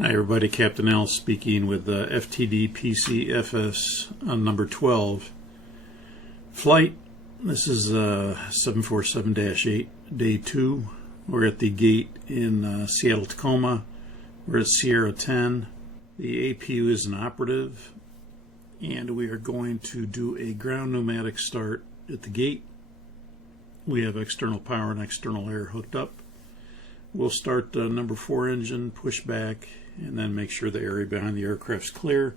Hi everybody, Captain Al speaking with FTD PCFS on number 12. Flight, this is 747-8, day 2. We're at the gate in Seattle, Tacoma. We're at Sierra 10. The APU is inoperative, and we are going to do a ground pneumatic start at the gate. We have external power and external air hooked up. We'll start the number 4 engine, push back, and then make sure the area behind the aircraft's clear.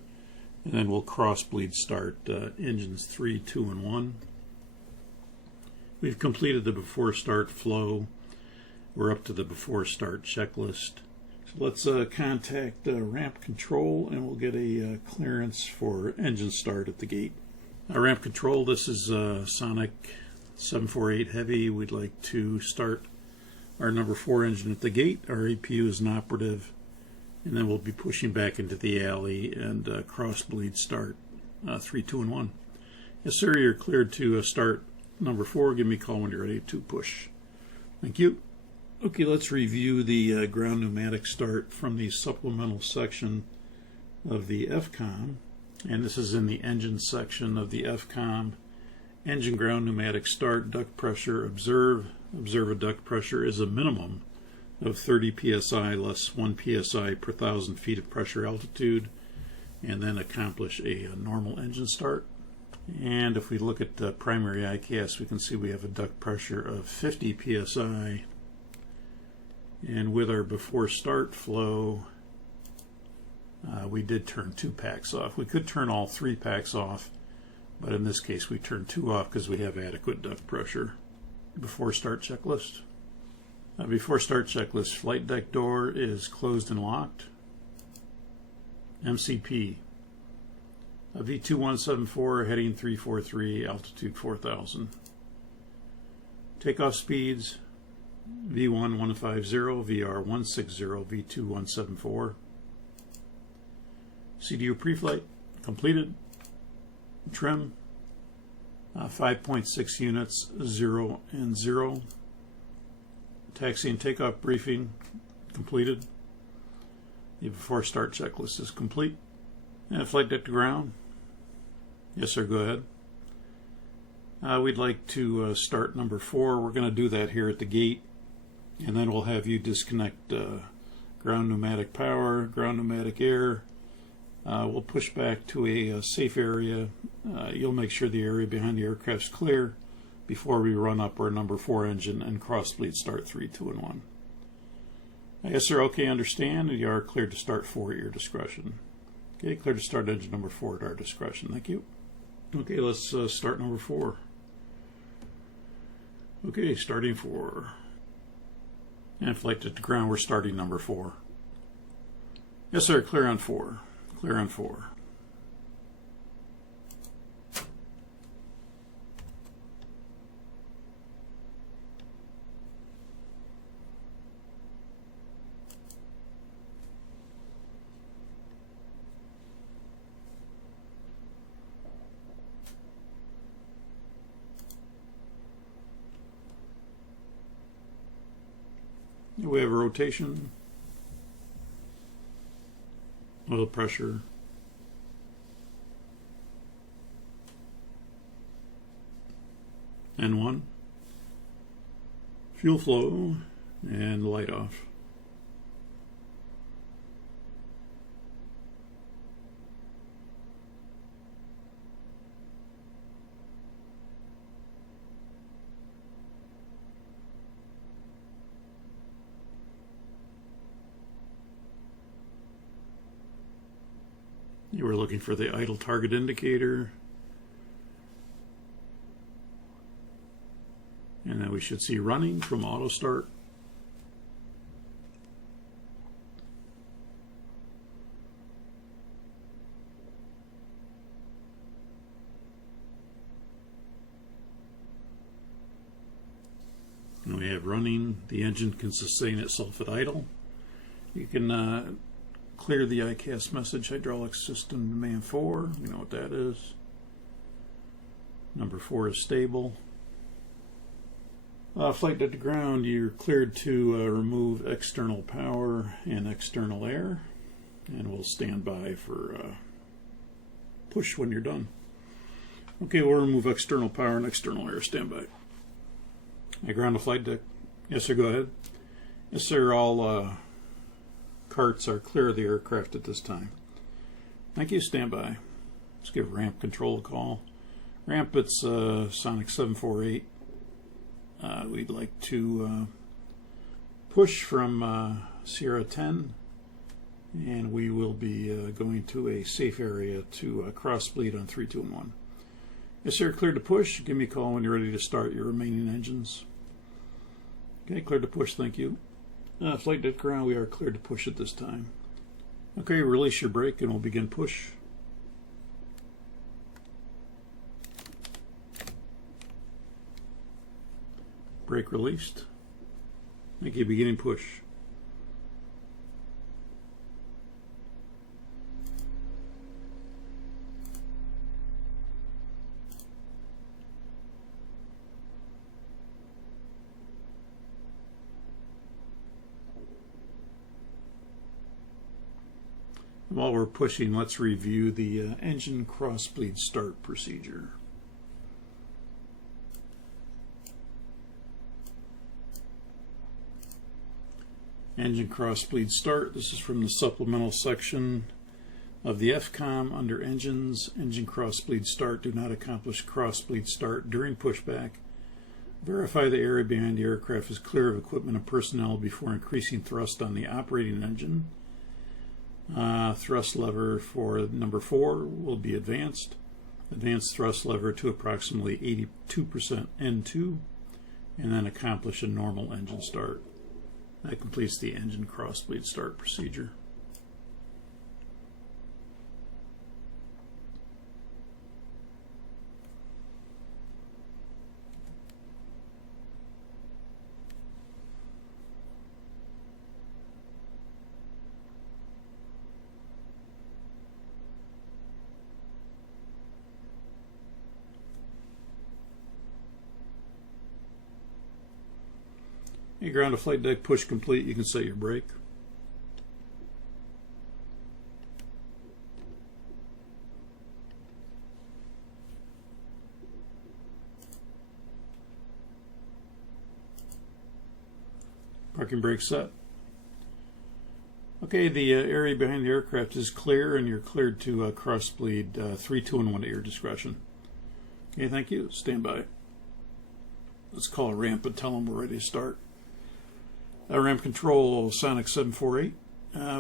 And then we'll cross bleed start engines 3, 2, and 1. We've completed the before start flow. We're up to the before start checklist. So let's contact ramp control, and we'll get a clearance for engine start at the gate. Ramp control, this is Sonic 748 Heavy. We'd like to start our number 4 engine at the gate. Our APU is inoperative, and then we'll be pushing back into the alley and cross bleed start 3, 2, and 1. Yes, sir, you're cleared to start number 4. Give me a call when you're ready to push. Thank you. Okay, let's review the ground pneumatic start from the supplemental section of the FCOM, and this is in the engine section of the FCOM. Engine ground pneumatic start, duct pressure, observe a duct pressure is a minimum of 30 psi less 1 psi per 1,000 feet of pressure altitude, and then accomplish a normal engine start. And if we look at the primary ICAS, we can see we have a duct pressure of 50 psi, and with our before start flow, we did turn 2 packs off. We could turn all 3 packs off, but in this case we turned 2 off because we have adequate duct pressure. Before start checklist. Before start checklist, flight deck door is closed and locked. MCP. V2174, heading 343, altitude 4,000. Takeoff speeds, V1150, VR160, V2174. CDU pre-flight completed. Trim, 5.6 units, 0 and 0. Taxi and takeoff briefing completed. The before start checklist is complete. And flight deck to ground. Yes, sir, go ahead. We'd like to start number 4. We're going to do that here at the gate, and then we'll have you disconnect ground pneumatic power, ground pneumatic air. We'll push back to a safe area. You'll make sure the area behind the aircraft's clear before we run up our number 4 engine and cross bleed start 3, 2, and 1. Yes, sir, okay, understand. You are cleared to start 4 at your discretion. Okay, cleared to start engine number 4 at our discretion. Thank you. Okay, let's start number 4. Okay, starting 4. And flight to the ground, we're starting number 4. Yes, sir, clear on 4. Clear on 4. We have a rotation, oil pressure, N1, fuel flow, and light off. You were looking for the idle target indicator, and then we should see running from auto start. And we have running. The engine can sustain itself at idle. You can clear the ICAS message, hydraulic system demand 4. We know what that is. Number 4 is stable. Flight deck to ground, you're cleared to remove external power and external air. and we'll stand by for push when you're done. Okay, we'll remove external power and external air. Standby. I ground the flight deck. Yes, sir, go ahead. Yes, sir, all carts are clear of the aircraft at this time. Thank you, standby. Let's give ramp control a call. Ramp, it's Sonic 748. We'd like to push from Sierra 10, and we will be going to a safe area to cross bleed on 3, 2, and 1. Yes, sir, cleared to push. Give me a call when you're ready to start your remaining engines. Okay, cleared to push, thank you. Flight deck ground, we are cleared to push at this time. Okay, release your brake and we'll begin push. Brake released. Thank you, beginning push. While we're pushing, let's review the engine crossbleed start procedure. Engine crossbleed start. This is from the supplemental section of the FCOM under engines. Engine crossbleed start. Do not accomplish crossbleed start during pushback. Verify the area behind the aircraft is clear of equipment and personnel before increasing thrust on the operating engine. Thrust lever for number 4 will be advanced. Advanced thrust lever to approximately 82% N2, and then accomplish a normal engine start. That completes the engine crossbleed start procedure. You ground to flight deck, push complete, you can set your brake. Parking brake set. Okay, the area behind the aircraft is clear and you're cleared to cross bleed 3, 2, and 1 at your discretion. Okay, thank you. Stand by. Let's call a ramp and tell them we're ready to start. Ramp control, Sonic 748.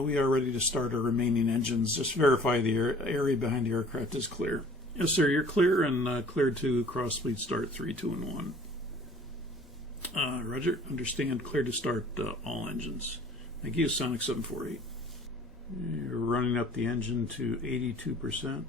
We are ready to start our remaining engines. Just verify the area behind the aircraft is clear. Yes, sir, you're clear and cleared to cross bleed start 3, 2, and 1. Roger, understand, cleared to start all engines. Thank you, Sonic 748. You're running up the engine to 82%.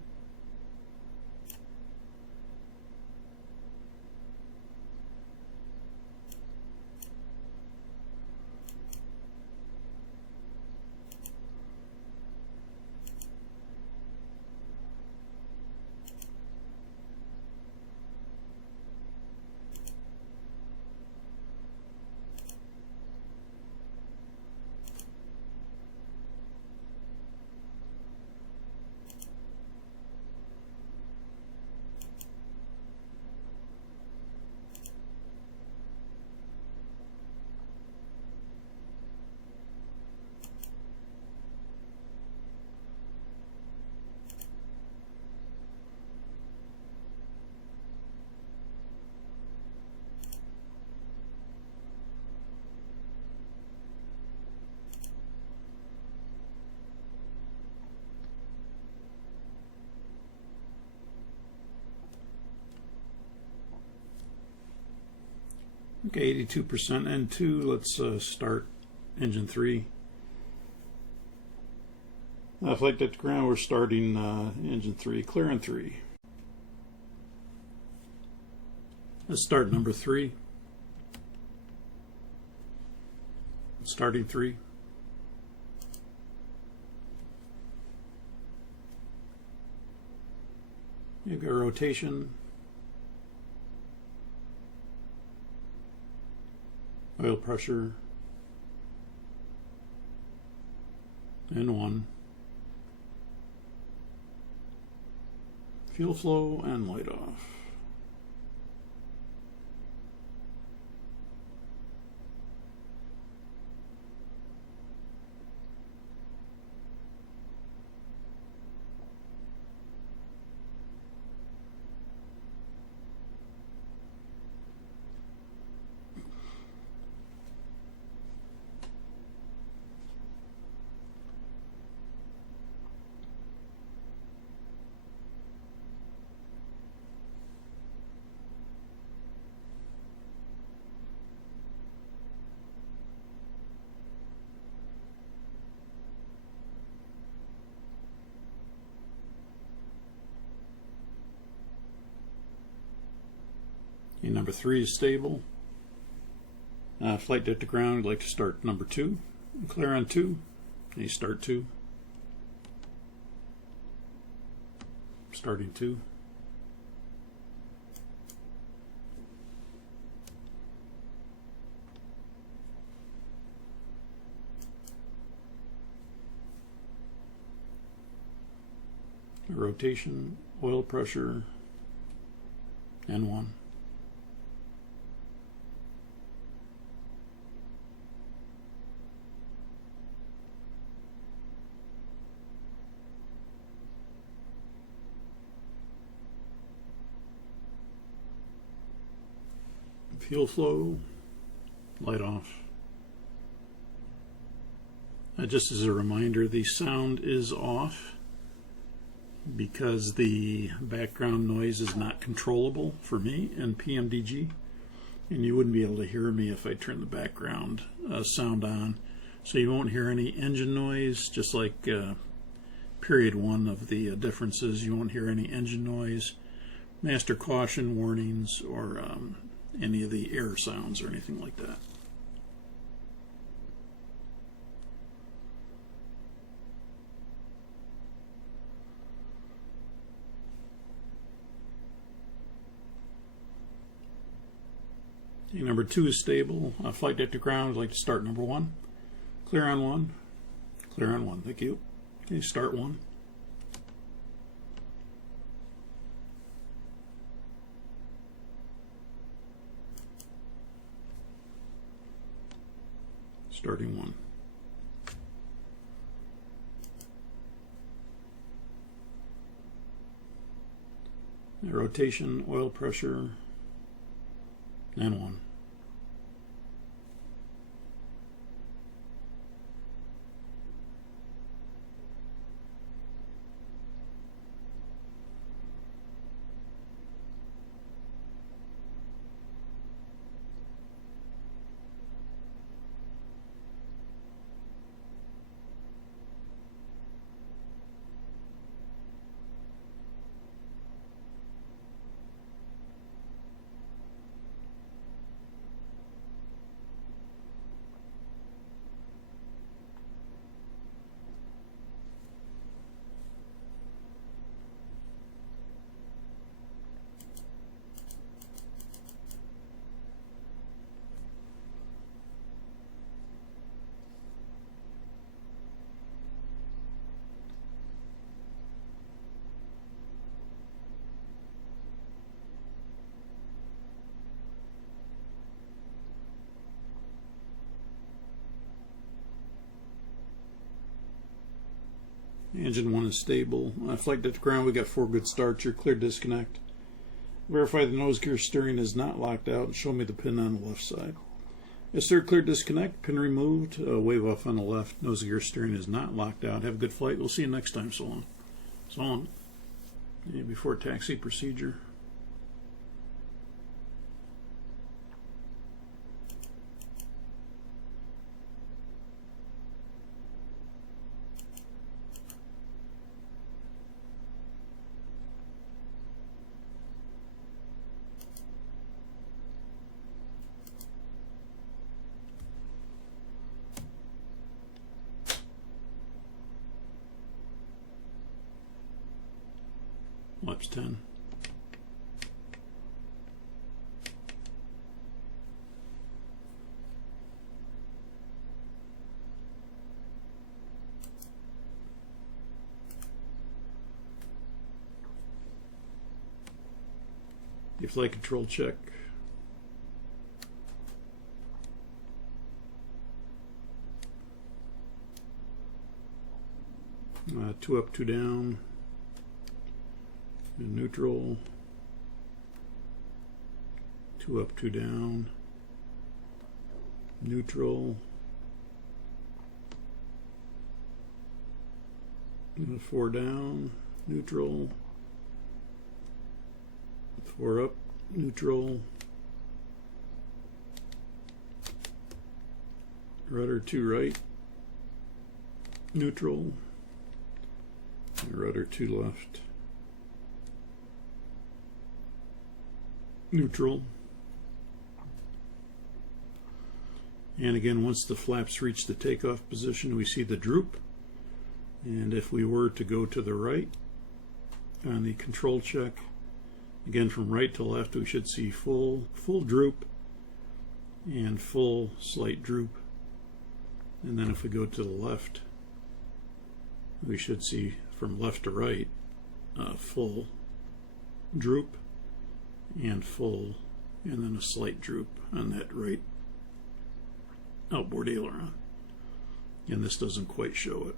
Okay, 82% N2. Let's start engine 3. Flight deck to ground, we're starting engine 3. Clear on 3. Let's start number 3. Starting 3. You've got rotation. Oil pressure. And 1. Fuel flow and light off. Number 3 is stable. Flight deck to ground, I'd like to start number 2. Clear on 2. And you start 2. Starting 2. Rotation, oil pressure, and 1. Fuel flow, light off. Just as a reminder, the sound is off because the background noise is not controllable for me in PMDG, and you wouldn't be able to hear me if I turn the background sound on. So you won't hear any engine noise, just like period 1 of the differences. You won't hear any engine noise, master caution warnings, or any of the air sounds or anything like that. Okay, number 2 is stable. Flight deck to ground, I'd like to start number 1. Clear on 1. Clear on 1. Thank you. Okay, start 1. Starting 1. Rotation, oil pressure, and 1. Engine 1 is stable. Flight deck to ground, we got 4 good starts. You're clear disconnect. Verify the nose gear steering is not locked out and show me the pin on the left side. Yes, sir, clear disconnect, pin removed, wave off on the left. Nose gear steering is not locked out. Have a good flight. We'll see you next time. So long. So long. Before taxi procedure. Laps 10. Your flight control check. Two up, two down. And neutral. Two up, two down. Neutral. And four down. Neutral. Four up. Neutral. Rudder two right. Neutral. And rudder two left. Neutral. And again, once the flaps reach the takeoff position, we see the droop. And if we were to go to the right on the control check, again from right to left, we should see full droop and full slight droop. And then if we go to the left, we should see from left to right full droop and full, and then a slight droop on that right outboard aileron. And this doesn't quite show it.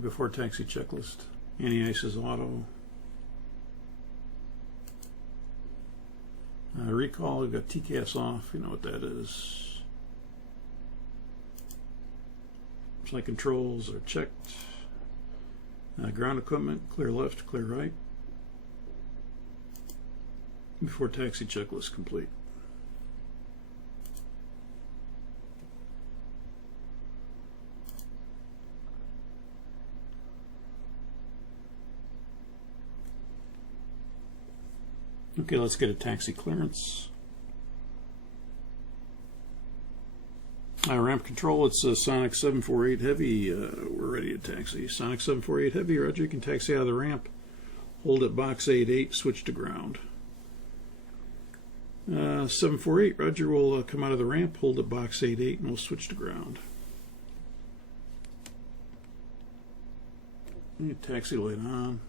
Before taxi checklist. Anti-ice is auto. Recall, we've got TCAS off. You know what that is. Flight controls are checked. Ground equipment, clear left, clear right. Before taxi checklist complete. Okay, let's get a taxi clearance. Ramp control, it's Sonic 748 Heavy. We're ready to taxi. Sonic 748 Heavy, Roger, you can taxi out of the ramp. Hold at box 88, switch to ground. 748, Roger, we'll come out of the ramp, hold at box 88, and we'll switch to ground. Taxi light on.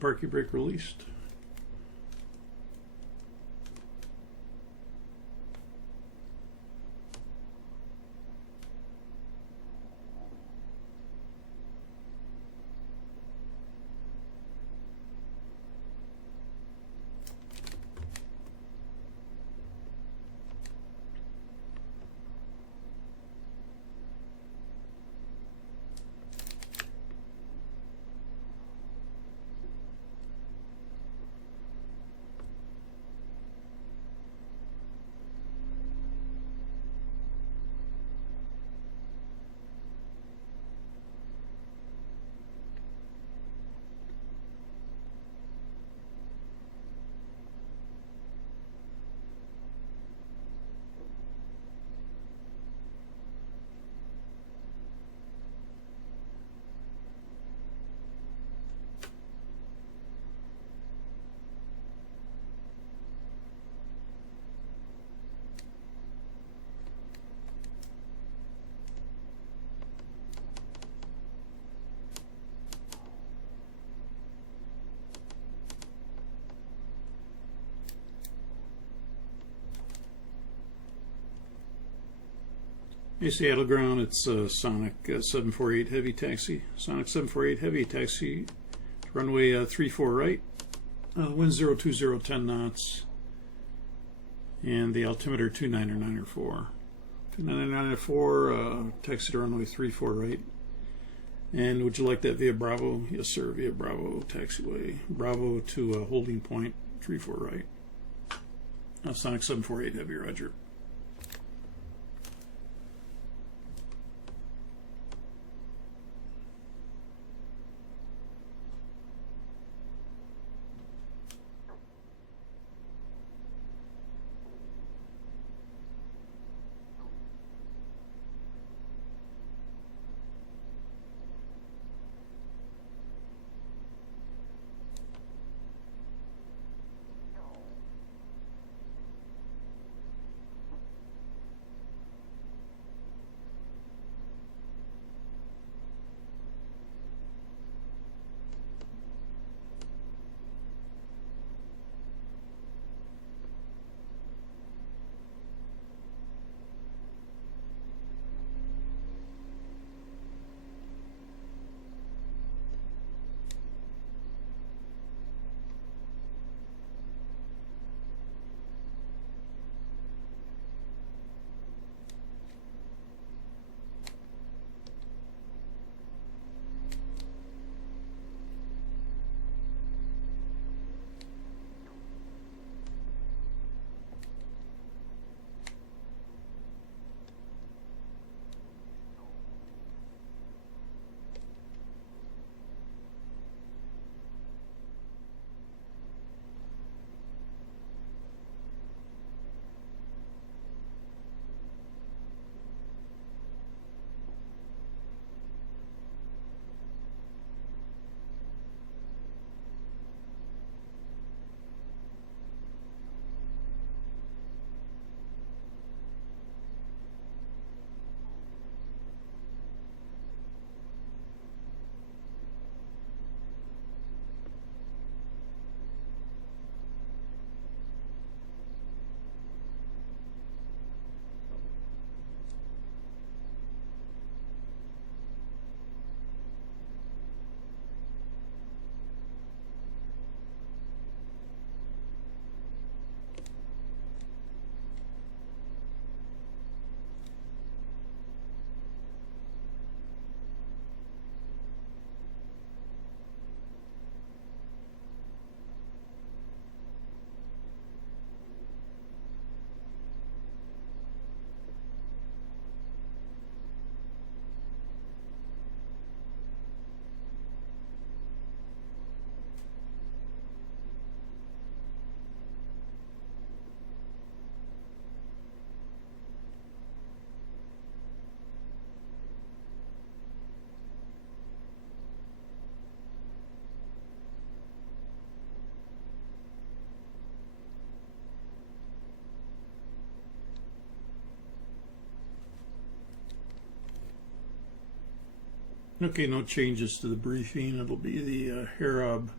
Parking brake released. Hey, Seattle ground, it's Sonic 748 Heavy taxi. Sonic 748 Heavy taxi, runway 34 right, wind 020, 10 knots, and the altimeter 29904. 29904, taxi to runway 34 right. And would you like that via Bravo? Yes, sir, via Bravo taxiway. Bravo to holding point 34 right. Sonic 748 Heavy, Roger. Okay, no changes to the briefing. It'll be the Harab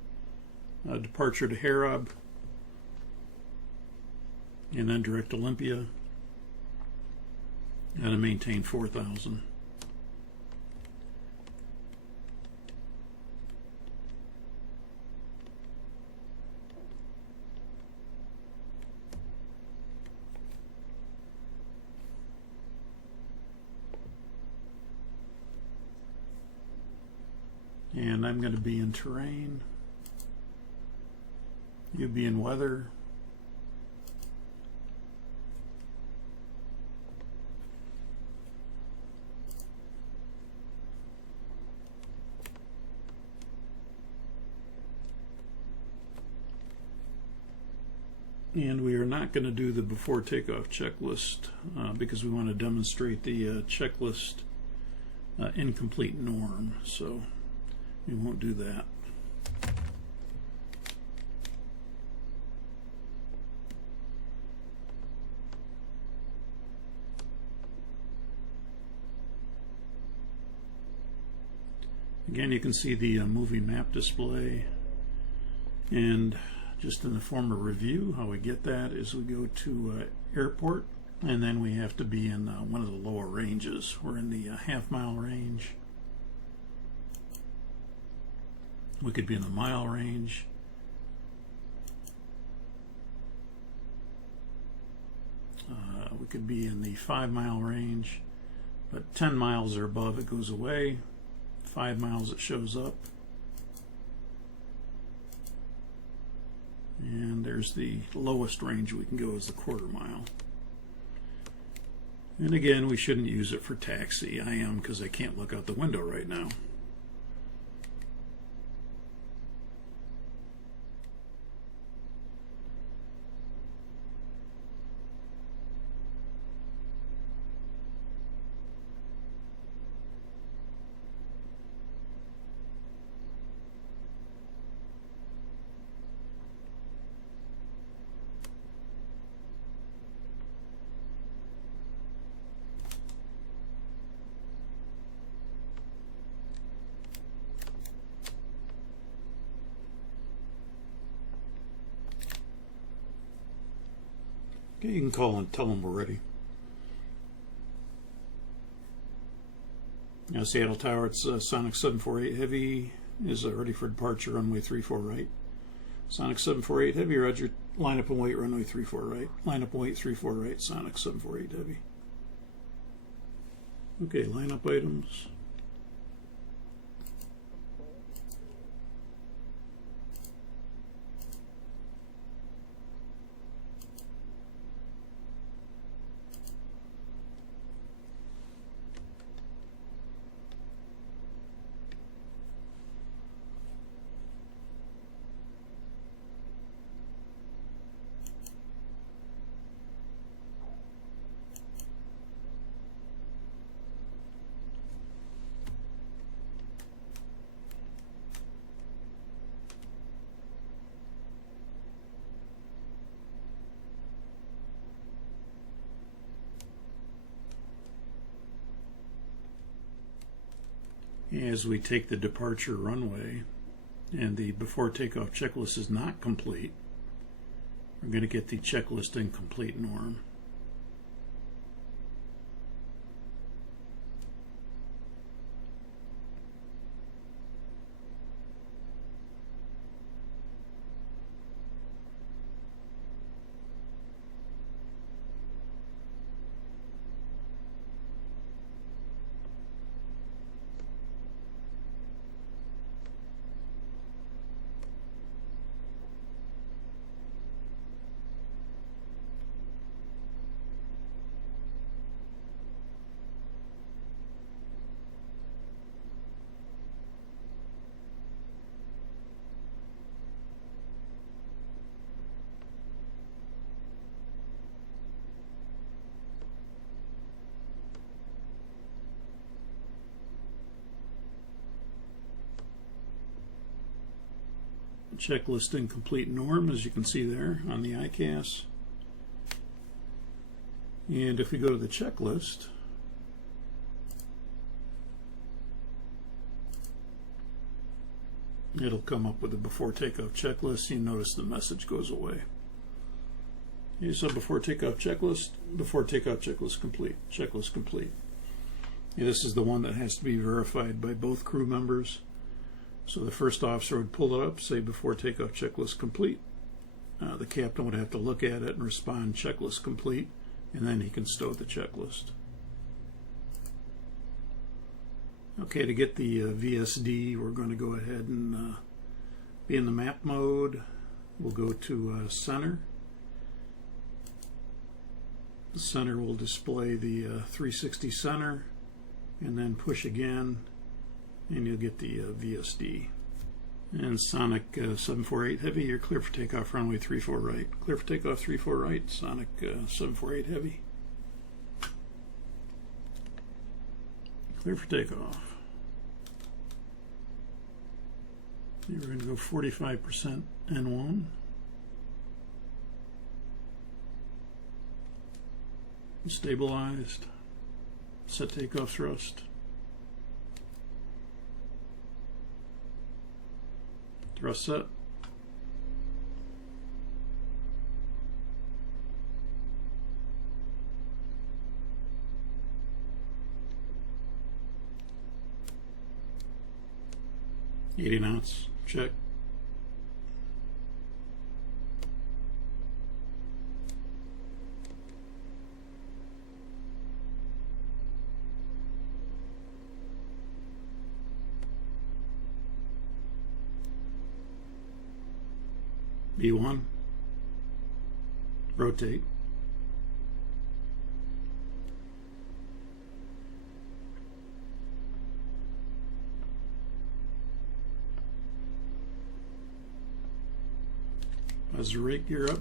departure to Harab, and then direct Olympia, and to maintain 4,000. And I'm going to be in terrain. You be in weather. And we are not going to do the before takeoff checklist because we want to demonstrate the checklist incomplete norm. So we won't do that. Again, you can see the moving map display, and just in the form of review, how we get that is we go to airport, and then we have to be in one of the lower ranges. We're in the half-mile range. We could be in the mile range. We could be in the 5-mile range, but 10 miles or above it goes away. 5 miles it shows up. And there's the lowest range we can go is the 1/4 mile. And again, we shouldn't use it for taxi. I am because I can't look out the window right now. Okay, you can call and tell them we're ready. Now, Seattle Tower, it's Sonic 748 Heavy is ready for departure, runway 34 right. Sonic 748 Heavy, roger. Line up and wait, runway 34 right. Line up and wait, 34 right, Sonic 748 Heavy. Okay, line up items. As we take the departure runway and the before takeoff checklist is not complete, we're going to get the checklist incomplete norm. Checklist incomplete norm, as you can see there on the ICAS. And if we go to the checklist, It'll come up with a before takeoff checklist. You notice the message goes away. You said before takeoff checklist complete, checklist complete. This is the one that has to be verified by both crew members. So the first officer would pull it up, say before takeoff checklist complete. The captain would have to look at it and respond checklist complete, and then he can stow the checklist. Okay, to get the VSD, we're going to go ahead and be in the map mode. We'll go to center. The center will display the 360 center, and then push again, and you'll get the VSD. And Sonic 748 Heavy, you're clear for takeoff runway 34 right. Clear for takeoff 34 right, Sonic 748 Heavy. Clear for takeoff. You're going to go 45% N1. Stabilized. Set takeoff thrust. Thrust set. $80 knots. Check. B1. Rotate. As the rate gear up.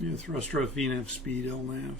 Yeah, thruster off VNAV speed, LNAV.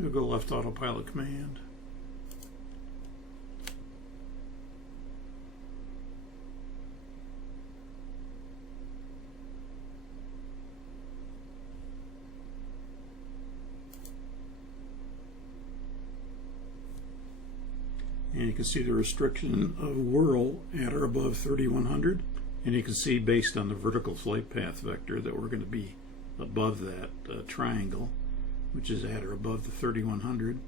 You'll go left autopilot command. And you can see the restriction of whirl at or above 3100. And you can see based on the vertical flight path vector that we're going to be above that triangle, which is at or above the 3100.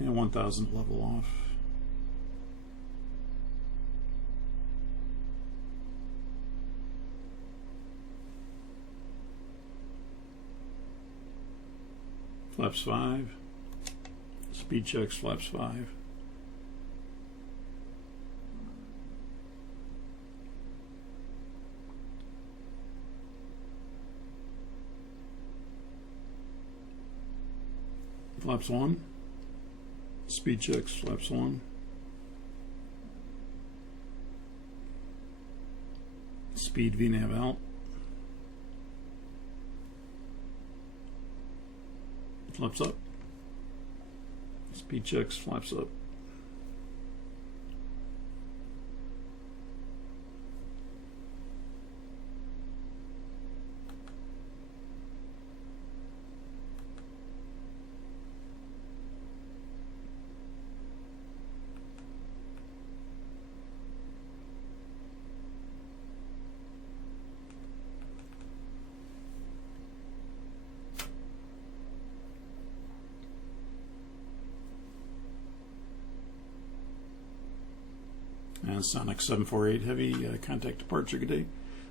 And 1000 level off. Flaps 5. Speed checks flaps 5. Flaps 1. Speed checks flaps 1. Speed VNAV out. Flaps up. Speed checks flaps up. And Sonic 748 Heavy, contact departure, good day.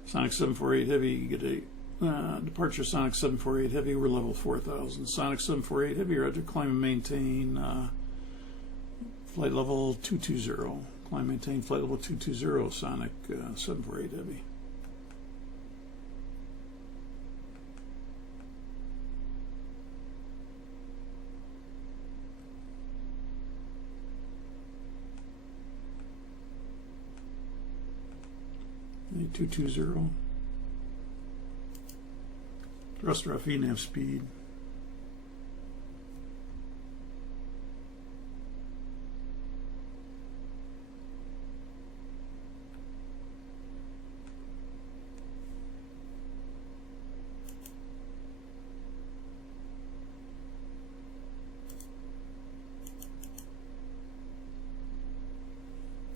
Sonic 748 Heavy, good day. Departure Sonic 748 Heavy, we're level 4000. Sonic 748 Heavy, roger, climb and maintain flight level 220. Climb and maintain flight level 220, Sonic 748 Heavy. A 220. Thruster off ENAV speed.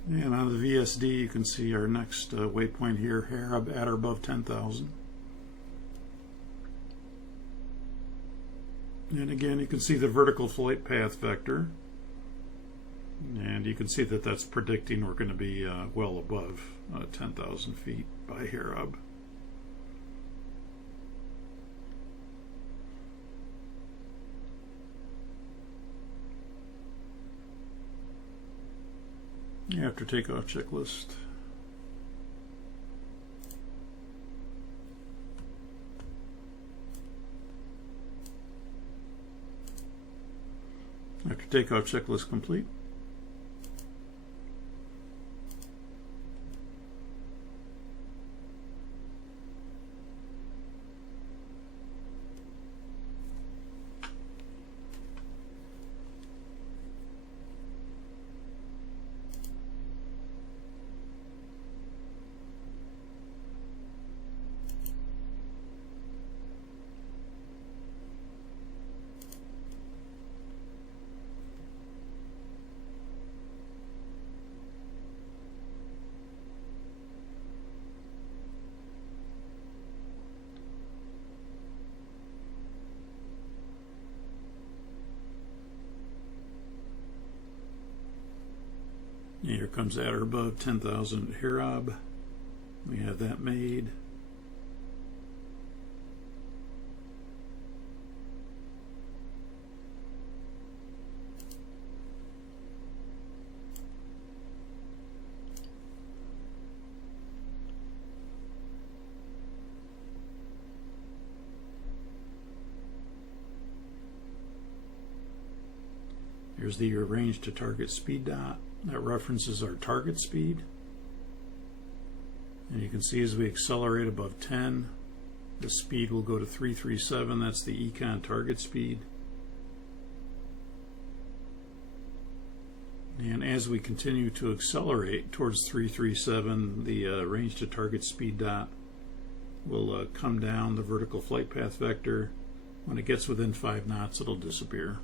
And on the VSD, you can see our next waypoint here, Harab at or above 10,000. And again, you can see the vertical flight path vector. And you can see that that's predicting we're going to be well above 10,000 feet by Harab. After takeoff checklist. After takeoff checklist complete. Here comes at or above 10,000 Harab. We have that made. Here's the range to target speed dot. That references our target speed. And you can see as we accelerate above 10, the speed will go to 337. That's the econ target speed. And as we continue to accelerate towards 337, the range to target speed dot will come down the vertical flight path vector. When it gets within 5 knots, it'll disappear.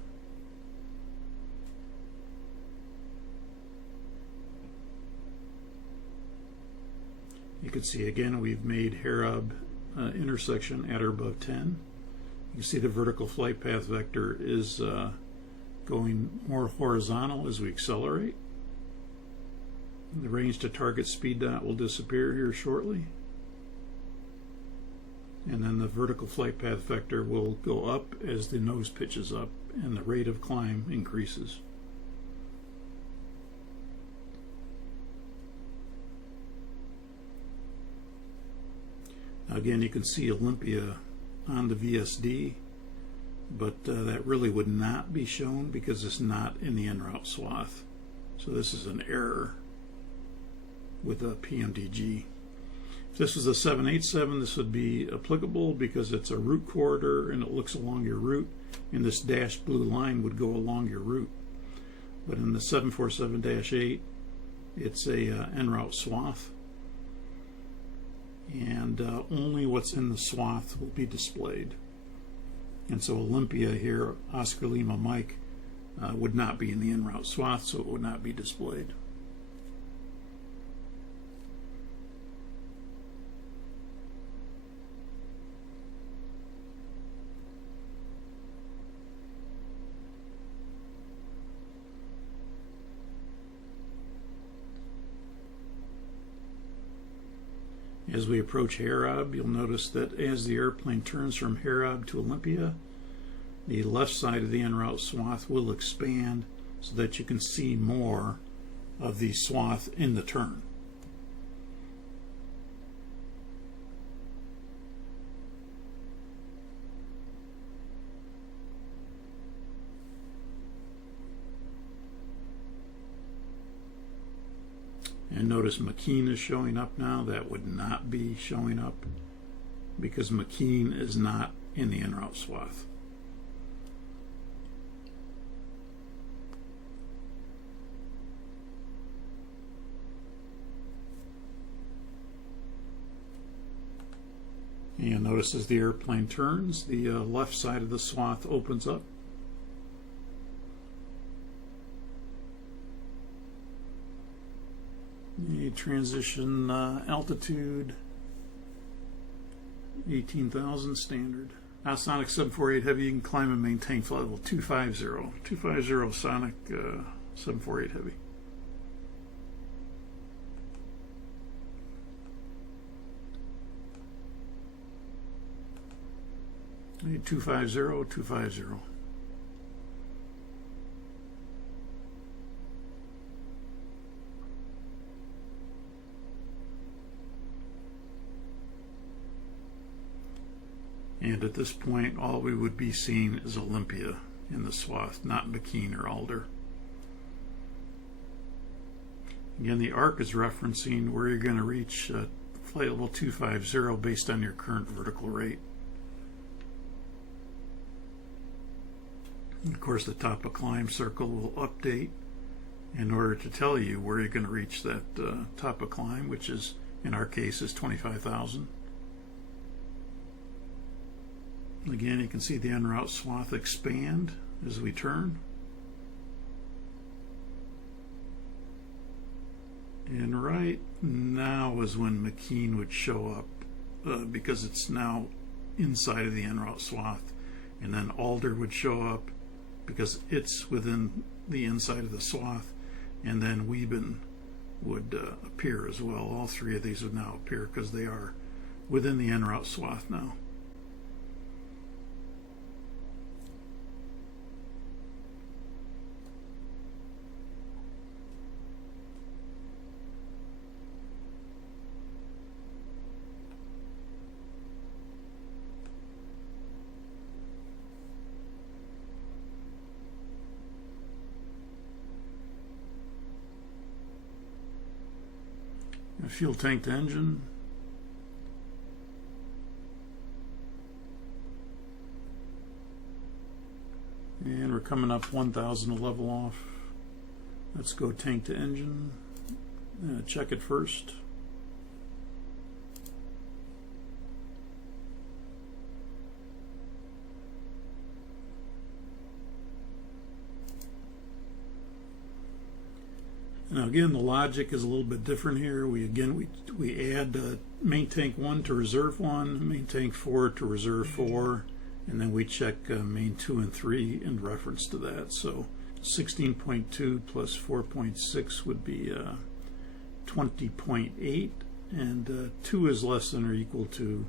You can see again we've made Harab intersection at or above 10. You can see the vertical flight path vector is going more horizontal as we accelerate. The range to target speed dot will disappear here shortly. And then the vertical flight path vector will go up as the nose pitches up and the rate of climb increases. Again, you can see Olympia on the VSD, but that really would not be shown because it's not in the en route swath. So this is an error with a PMDG. If this was a 787, this would be applicable because it's a route corridor and it looks along your route, and this dashed blue line would go along your route. But in the 747-8, it's a en route swath. And only what's in the swath will be displayed. And so Olympia here, Oscar Lima Mike, would not be in the en route swath, so it would not be displayed. As we approach Harab, you'll notice that as the airplane turns from Harab to Olympia, the left side of the en route swath will expand so that you can see more of the swath in the turn. And notice McKean is showing up now. That would not be showing up because McKean is not in the en route swath. And notice as the airplane turns, the left side of the swath opens up. The transition altitude 18,000 standard. Sonic 748 Heavy, you can climb and maintain flight level 250. 250 Sonic 748 Heavy. I need 250, 250. And at this point, all we would be seeing is Olympia in the swath, not McKean or Alder. Again, the arc is referencing where you're going to reach flight level 250 based on your current vertical rate. And of course, the top of climb circle will update in order to tell you where you're going to reach that top of climb, which is, in our case, is 25,000. Again, you can see the en route swath expand as we turn. And right now is when McKean would show up because it's now inside of the en route swath. And then Alder would show up because it's within the inside of the swath. And then Weeben would appear as well. All three of these would now appear because they are within the en route swath now. A fuel tanked engine. And we're coming up 1,000 to level off. Let's go tank to engine. Check it first. Now again, the logic is a little bit different here. We add main tank 1 to reserve 1, main tank 4 to reserve 4, and then we check main 2 and 3 in reference to that. So 16.2 plus 4.6 would be 20.8, and 2 is less than or equal to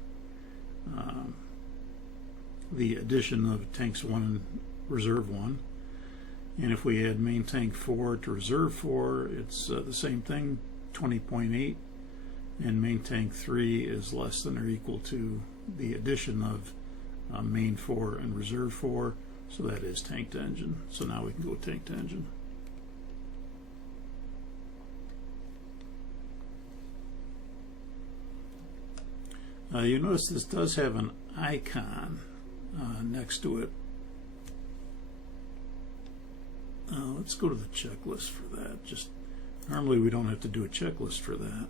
the addition of tanks 1 and reserve 1. And if we add main tank 4 to reserve 4, it's the same thing, 20.8, and main tank 3 is less than or equal to the addition of main 4 and reserve 4, so that is tank to engine. So now we can go tank to engine. You notice this does have an icon next to it. Let's go to the checklist for that. Just normally we don't have to do a checklist for that,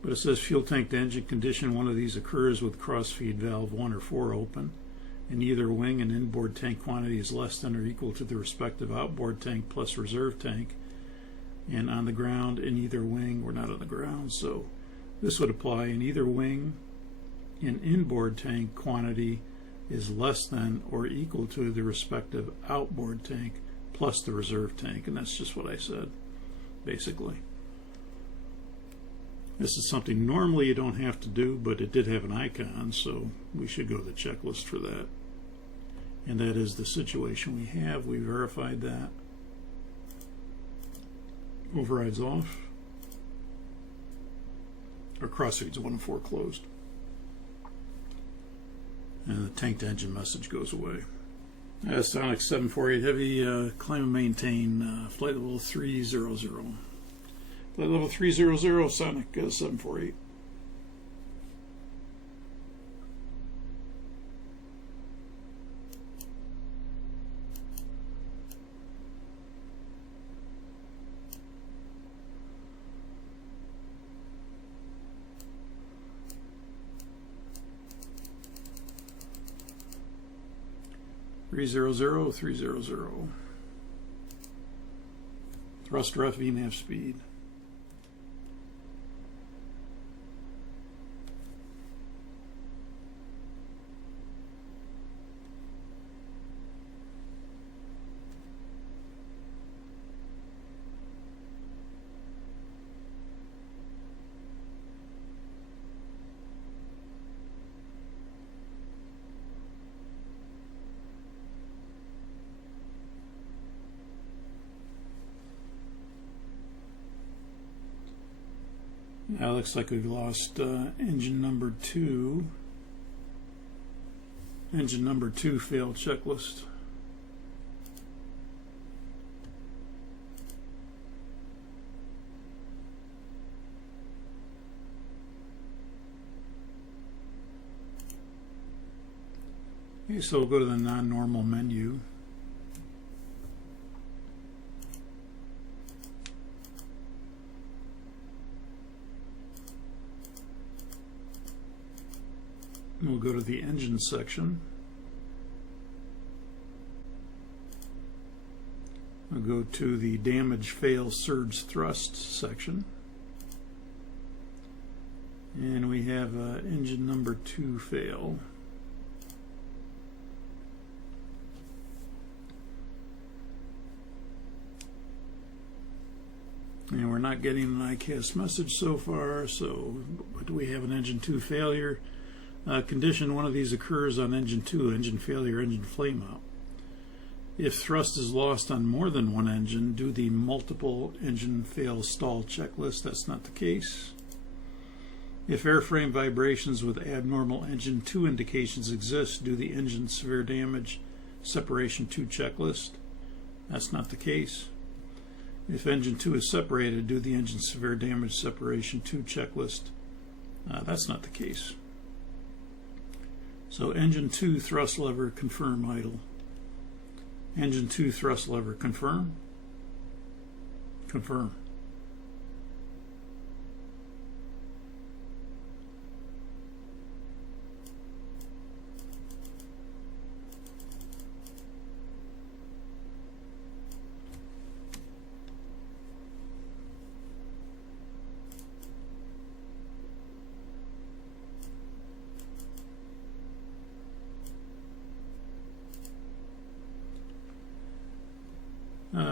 but it says fuel tank to engine condition. One of these occurs with cross feed valve 1 or 4 open, and either wing and inboard tank quantity is less than or equal to the respective outboard tank plus reserve tank. And on the ground in either wing, we're not on the ground, so this would apply. In either wing, an inboard tank quantity is less than or equal to the respective outboard tank plus the reserve tank, and that's just what I said, basically. This is something normally you don't have to do, but it did have an icon, so we should go to the checklist for that. And that is the situation we have. We verified that. Overrides off. Our crossfeeds 1 and 4 closed. And the tanked engine message goes away. Sonic 748 Heavy, climb and maintain, flight level 300. Flight level 300, Sonic 748. Three zero zero 300. Thrust ref VNAV speed. Now it looks like we've lost engine number 2. Engine number 2 failed checklist. Okay, so we'll go to the non-normal menu. We'll go to the engine section. We'll go to the damage fail surge thrust section. And we have engine number 2 fail. And we're not getting an ICAST message so far, so we have an engine 2 failure. Condition: one of these occurs on engine 2, engine failure, engine flame out. If thrust is lost on more than one engine, do the multiple engine fail stall checklist. That's not the case. If airframe vibrations with abnormal engine 2 indications exist, do the engine severe damage separation 2 checklist. That's not the case. If engine 2 is separated, do the engine severe damage separation 2 checklist. That's not the case. So engine 2 thrust lever confirm idle. Engine 2 thrust lever confirm. Confirm.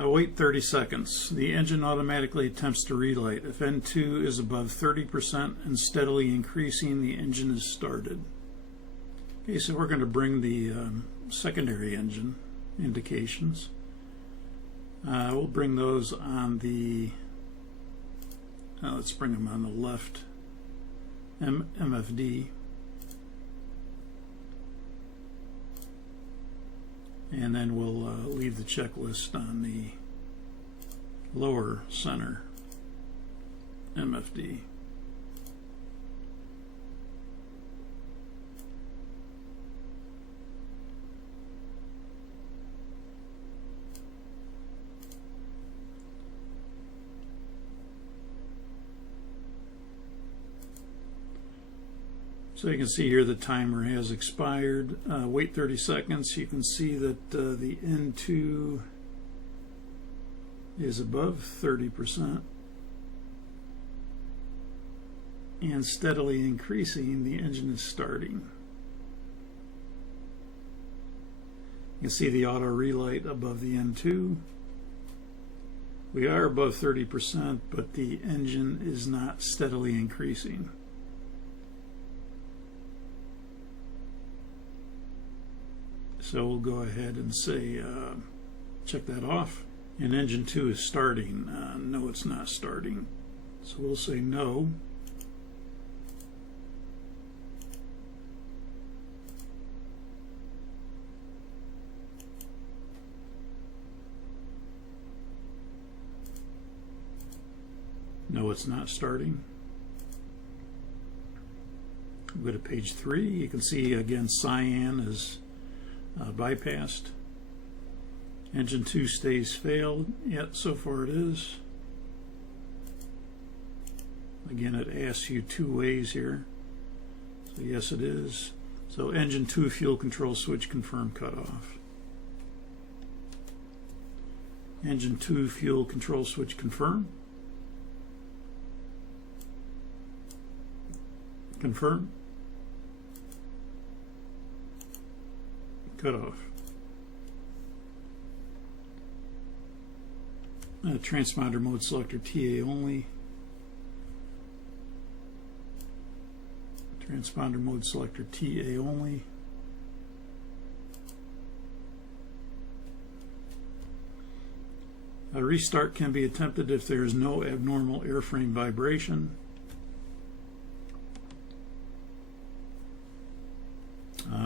Wait 30 seconds. The engine automatically attempts to relight. If N2 is above 30% and steadily increasing, the engine is started. Okay, so we're going to bring the secondary engine indications. We'll bring those on the, let's bring them on the left MFD. And then we'll leave the checklist on the lower center MFD. So you can see here the timer has expired. Wait 30 seconds. You can see that the N2 is above 30% and steadily increasing. The engine is starting. You can see the auto relight above the N2. We are above 30%, but the engine is not steadily increasing. So we'll go ahead and say, check that off. And engine 2 is starting. No, it's not starting. So we'll say no. No, it's not starting. Go to page 3. You can see again cyan is bypassed. Engine 2 stays failed. Yet so far it is. Again, it asks you two ways here. So yes, it is. So engine 2 fuel control switch confirm cutoff. Engine 2 fuel control switch confirm. Confirm. Cutoff. Transponder mode selector TA only. Transponder mode selector TA only. A restart can be attempted if there is no abnormal airframe vibration.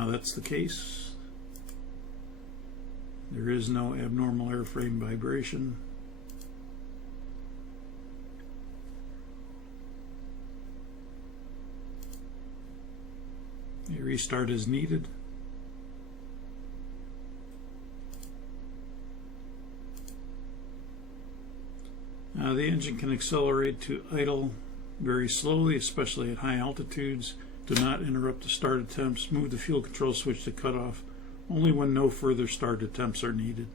That's the case. There is no abnormal airframe vibration. A restart is needed. The engine can accelerate to idle very slowly, especially at high altitudes. Do not interrupt the start attempts. Move the fuel control switch to cutoff only when no further start attempts are needed.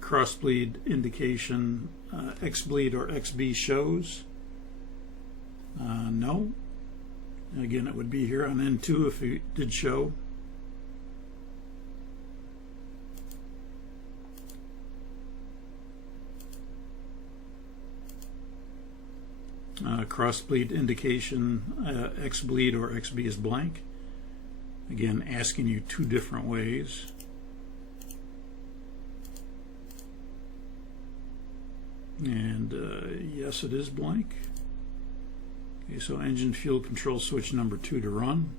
Cross bleed indication, X bleed or XB shows. No. Again, it would be here on N2 if it did show. Cross bleed indication, X bleed or XB is blank. Again, asking you two different ways. And yes, it is blank. Okay, so engine fuel control switch number 2 to run.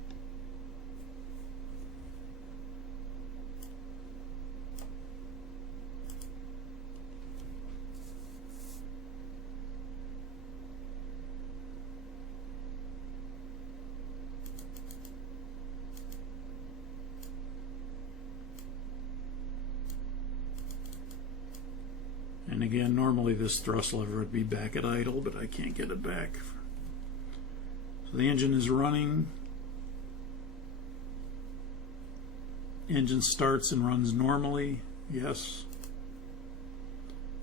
And again, normally this thrust lever would be back at idle, but I can't get it back. So the engine is running. Engine starts and runs normally. Yes.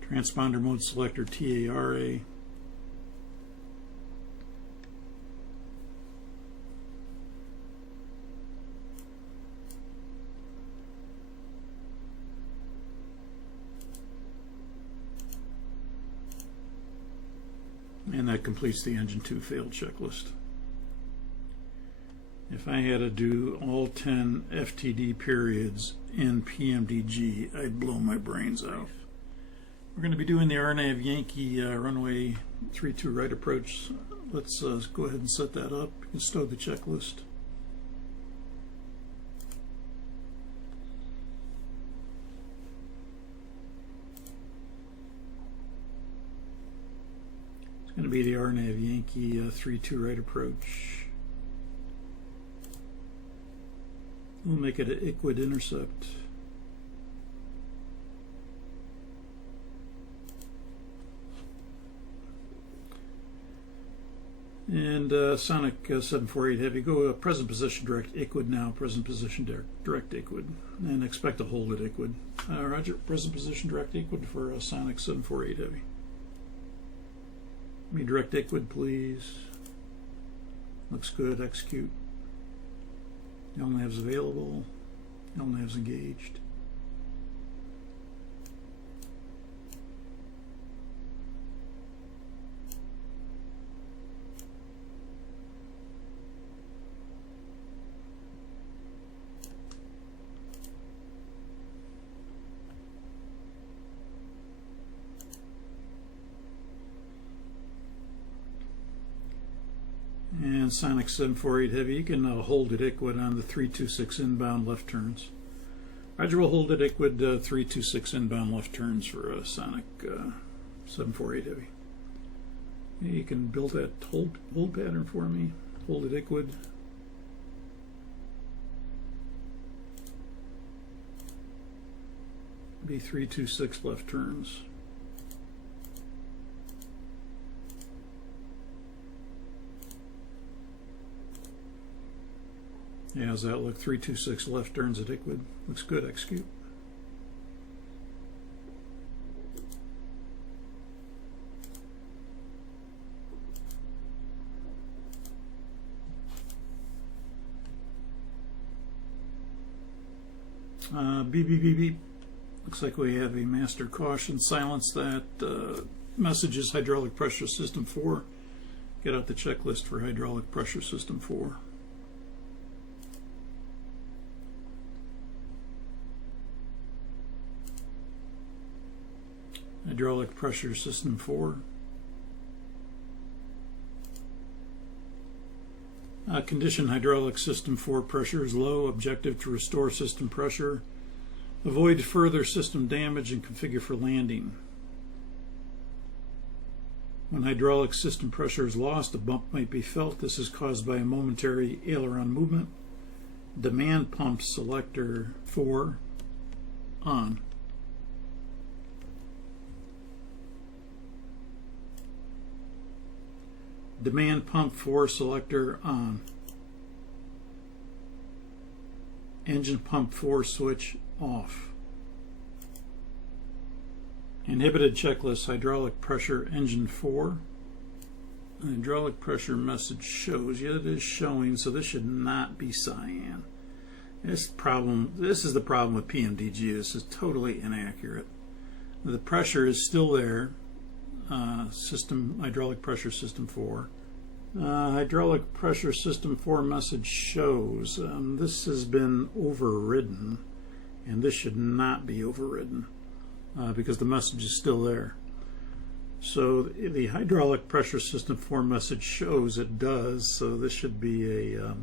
Transponder mode selector TARA. And that completes the engine 2 failed checklist. If I had to do all 10 FTD periods in PMDG, I'd blow my brains out. We're going to be doing the RNAV Yankee runway 32 right approach. Let's go ahead and set that up. You can stow the checklist. It's going to be the RNAV Yankee 32 right approach. We'll make it an IQUID intercept. And Sonic 748 Heavy, go present position direct IQUID now, present position direct IQUID, and expect to hold at IQUID. Roger, present position direct IQUID for Sonic 748 Heavy. Let me direct IQUID, please. Looks good, execute. LNAV's available. LNAV's engaged. And Sonic 748 Heavy, you can hold at ICWID on the 326 inbound left turns. Roger will hold at ICWID 326 inbound left turns for Sonic 748 Heavy. You can build that hold pattern for me. Hold at ICWID. Be 326 left turns. Yeah, how's that look? 326 left turns at ICWID. Looks good. Execute. Beep, beep, beep, beep. Looks like we have a master caution. Silence that. Messages hydraulic pressure system 4. Get out the checklist for hydraulic pressure system 4. Hydraulic pressure system 4. Condition hydraulic system 4 pressure is low. Objective to restore system pressure. Avoid further system damage and configure for landing. When hydraulic system pressure is lost, a bump might be felt. This is caused by a momentary aileron movement. Demand pump selector 4 on. Demand pump 4 selector on. Engine pump 4 switch off. Inhibited checklist hydraulic pressure engine 4. Hydraulic pressure message shows. Yeah, it is showing, so this should not be cyan. This is the problem with PMDG. This is totally inaccurate. The pressure is still there. System hydraulic pressure system 4. Hydraulic pressure system 4 message shows. This has been overridden, and this should not be overridden because the message is still there. So the hydraulic pressure system 4 message shows it does. So this should be a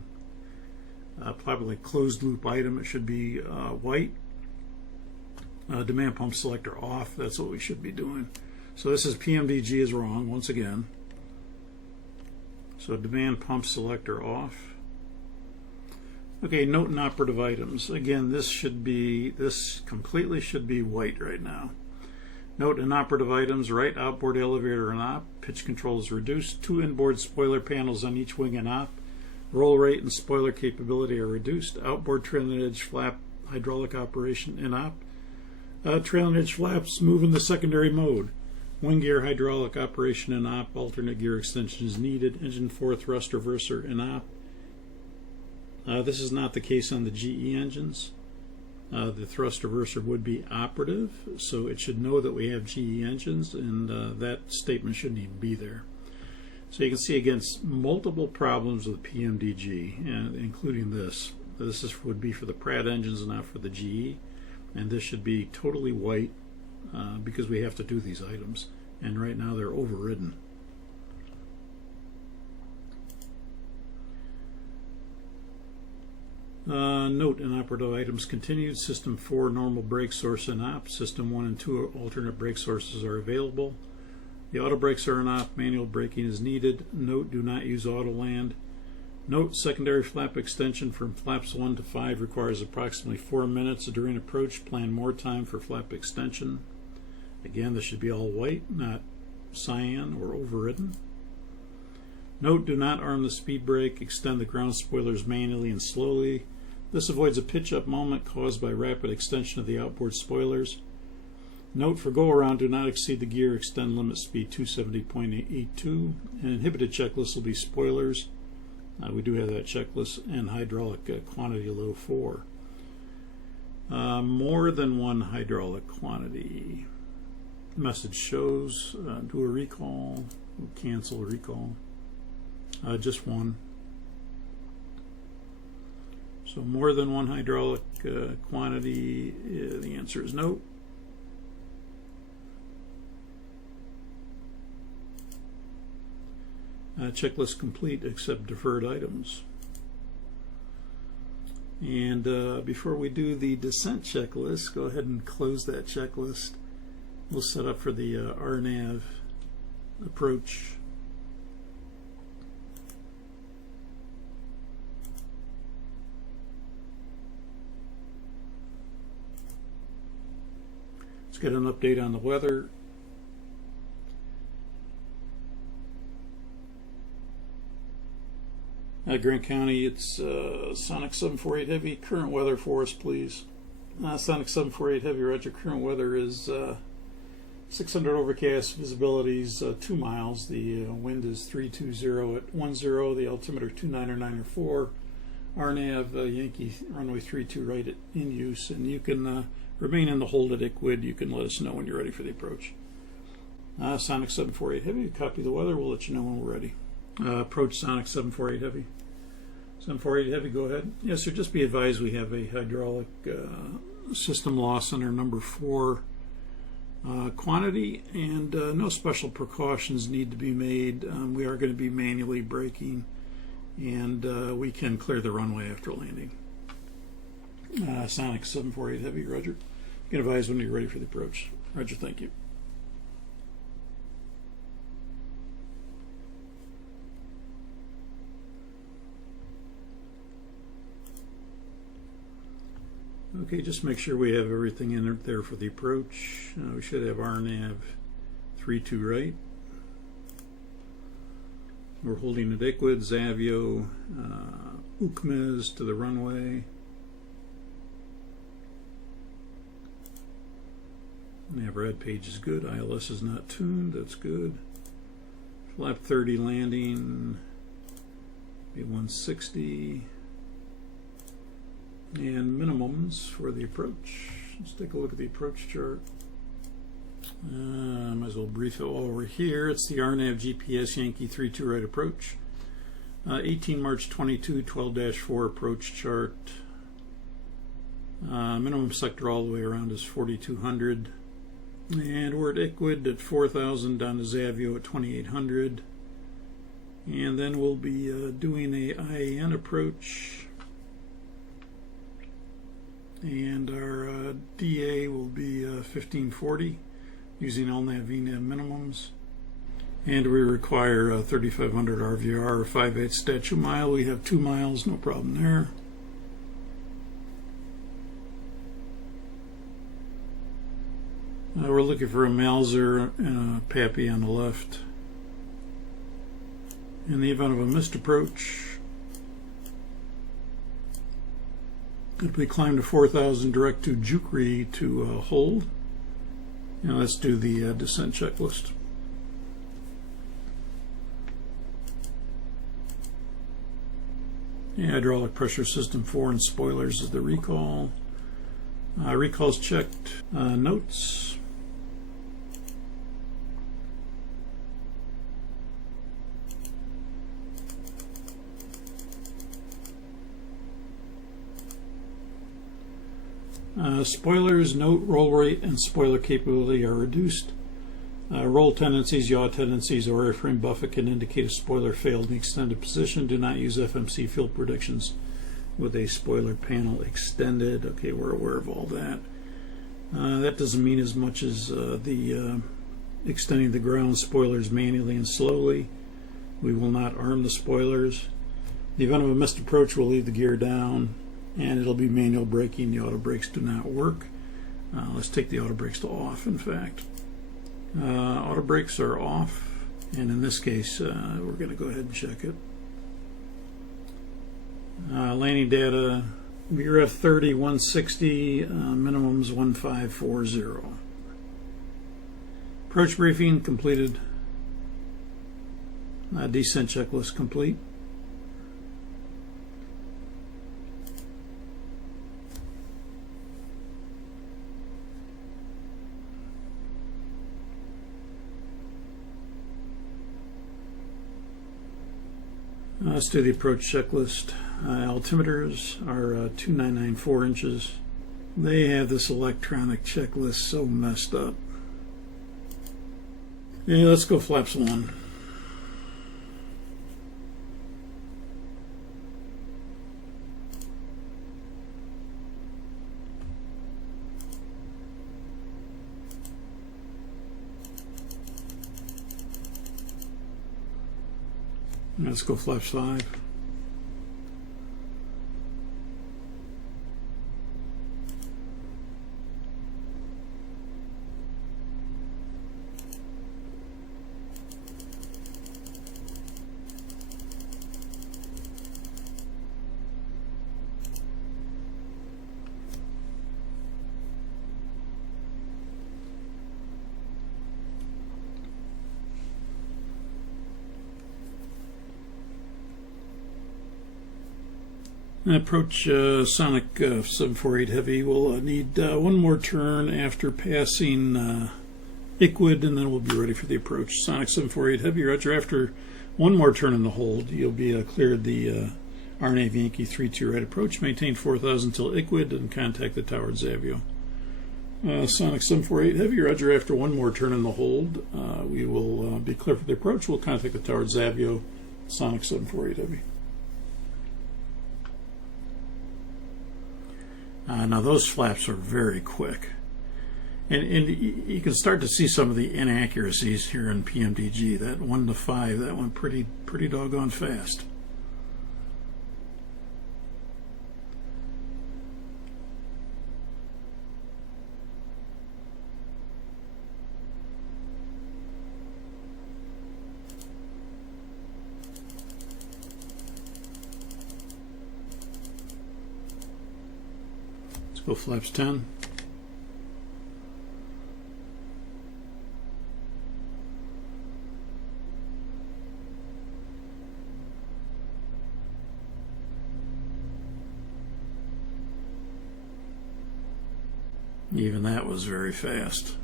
probably closed loop item. It should be white. Demand pump selector off. That's what we should be doing. So this is PMDG is wrong once again. So demand pump selector off. Okay, note and operative items. Again, this completely should be white right now. Note and operative items: right outboard elevator and op. Pitch control is reduced. 2 inboard spoiler panels on each wing and op. Roll rate and spoiler capability are reduced. Outboard trailing edge flap hydraulic operation in op. Trailing edge flaps move in the secondary mode. Wing gear hydraulic operation in op. Alternate gear extension is needed. Engine 4 thrust reverser in op. This is not the case on the GE engines. The thrust reverser would be operative, so it should know that we have GE engines, and that statement shouldn't even be there. So you can see against multiple problems with PMDG, including this. This would be for the Pratt engines and not for the GE, and this should be totally white because we have to do these items, and right now they're overridden. Note and operative items continued. System 4 normal brake source in op. System 1 and 2 alternate brake sources are available. The auto brakes are in op. Manual braking is needed. Note, do not use auto land. Note, secondary flap extension from flaps 1 to 5 requires approximately 4 minutes during approach. Plan more time for flap extension. Again, this should be all white, not cyan or overridden. Note, do not arm the speed brake. Extend the ground spoilers manually and slowly. This avoids a pitch-up moment caused by rapid extension of the outboard spoilers. Note, for go-around, do not exceed the gear extend limit speed 270.82. An inhibited checklist will be spoilers. We do have that checklist, and hydraulic quantity low 4. More than one hydraulic quantity. Message shows do a recall, cancel recall. Just one. So more than one hydraulic quantity, the answer is no. Checklist complete except deferred items. And before we do the descent checklist, go ahead and close that checklist. We'll set up for the RNAV approach. Let's get an update on the weather. Grant County, it's Sonic 748 Heavy. Current weather for us, please. Sonic 748 Heavy, roger. Current weather is 600 overcast, visibilities 2 miles. The wind is 320 at 10. The altimeter 299 RNAV Yankee runway 32 right in use. And you can remain in the hold at ICWID. You can let us know when you're ready for the approach. Sonic 748 Heavy, copy the weather. We'll let you know when we're ready. Approach Sonic 748 Heavy. 748 Heavy, go ahead. Yes, sir, just be advised we have a hydraulic system loss on our number 4 quantity, and no special precautions need to be made. We are going to be manually braking, and we can clear the runway after landing. Sonic 748 Heavy, roger. You can advise when you're ready for the approach. Roger, thank you. Okay, just make sure we have everything in there for the approach. We should have RNAV 32 right. We're holding at ICWID, Zavio, UCMES to the runway. Nav rad page is good. ILS is not tuned. That's good. Flap 30 landing. B160. And minimums for the approach. Let's take a look at the approach chart. Might as well brief it while we're here. It's the RNAV GPS Yankee 32 right approach. 18 March 22, 12-4 approach chart. Minimum sector all the way around is 4,200. And we're at ICWID at 4,000, down to Zavio at 2,800. And then we'll be doing a IAN approach. And our DA will be 1540 using LNAV VNAV minimums. And we require 3,500 RVR, 5/8 statute mile. We have 2 miles, no problem there. We're looking for a Mauser and a Pappy on the left. In the event of a missed approach, if we climb to 4,000, direct to Jukri to hold. Now let's do the descent checklist. Yeah, hydraulic pressure system 4 and spoilers is the recall. Recalls checked. Notes. Spoilers, note, roll rate, and spoiler capability are reduced. Roll tendencies, yaw tendencies, or airframe buffet can indicate a spoiler failed in the extended position. Do not use FMC field predictions with a spoiler panel extended. Okay, we're aware of all that. That doesn't mean as much as the extending the ground spoilers manually and slowly. We will not arm the spoilers. In the event of a missed approach, we'll leave the gear down, and it'll be manual braking. The auto brakes do not work. Let's take the auto brakes to off, in fact. Auto brakes are off, and in this case we're going to go ahead and check it. Landing data, we're at 30, 160, minimums 1540. Approach briefing completed. Descent checklist complete. Let's do the approach checklist. Altimeters are 2994 inches. They have this electronic checklist so messed up. Yeah, let's go flaps 1. Let's go flaps 5. Approach Sonic 748 Heavy. We'll need one more turn after passing Iquid, and then we'll be ready for the approach. Sonic 748 Heavy, roger. After one more turn in the hold, you'll be cleared the RNAV Yankee 32 right approach. Maintain 4,000 until Iquid and contact the tower at Zavio. Sonic 748 Heavy, roger. After one more turn in the hold, we will be clear for the approach. We'll contact the tower at Zavio. Sonic 748 Heavy. Now those flaps are very quick, and you can start to see some of the inaccuracies here in PMDG. That 1 to 5, that went pretty doggone fast. Go flaps 10. Even that was very fast.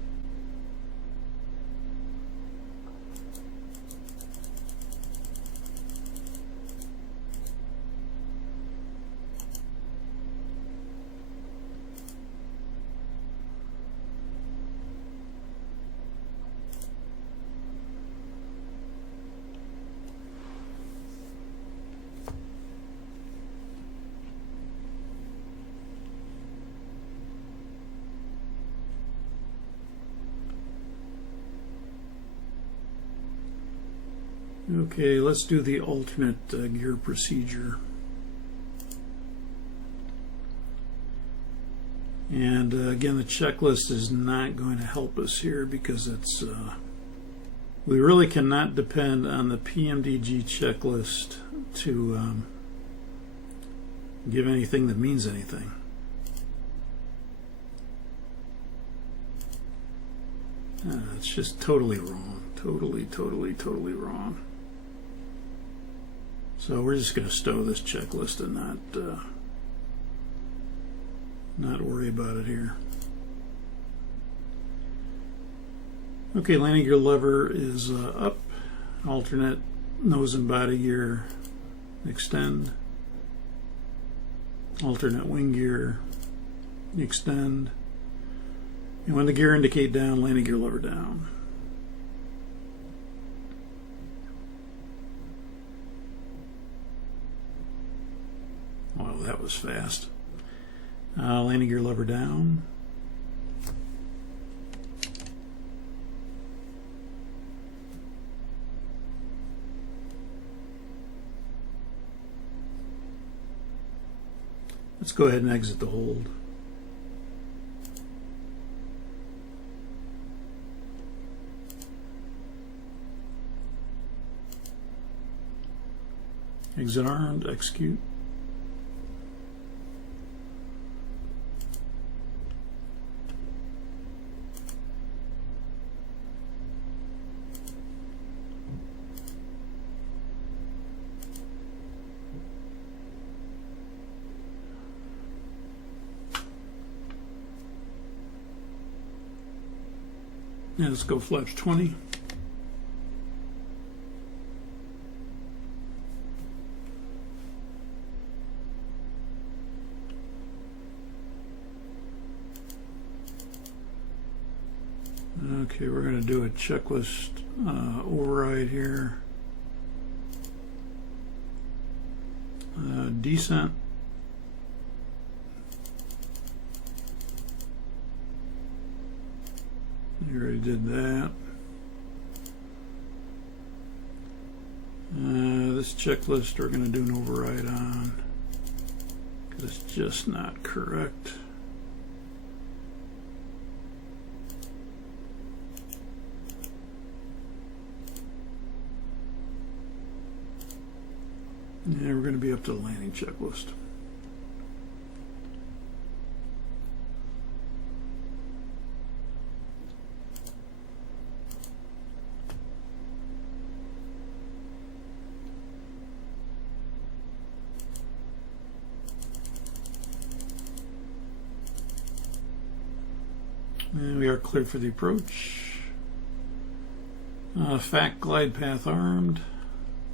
Okay, let's do the alternate gear procedure. And again, the checklist is not going to help us here because it's we really cannot depend on the PMDG checklist to give anything that means anything. It's just totally wrong. Totally wrong. So we're just going to stow this checklist and not worry about it here. Okay, landing gear lever is up, alternate, nose and body gear, extend, alternate wing gear, extend, and when the gear indicate down, landing gear lever down. Wow, that was fast. Landing gear lever down. Let's go ahead and exit the hold. Exit armed, execute. Now let's go flaps 20. Okay, we're going to do a checklist override here. Descent. You already did that. This checklist we're going to do an override on because it's just not correct. Yeah, we're going to be up to the landing checklist. And we are cleared for the approach. FAC glide path armed.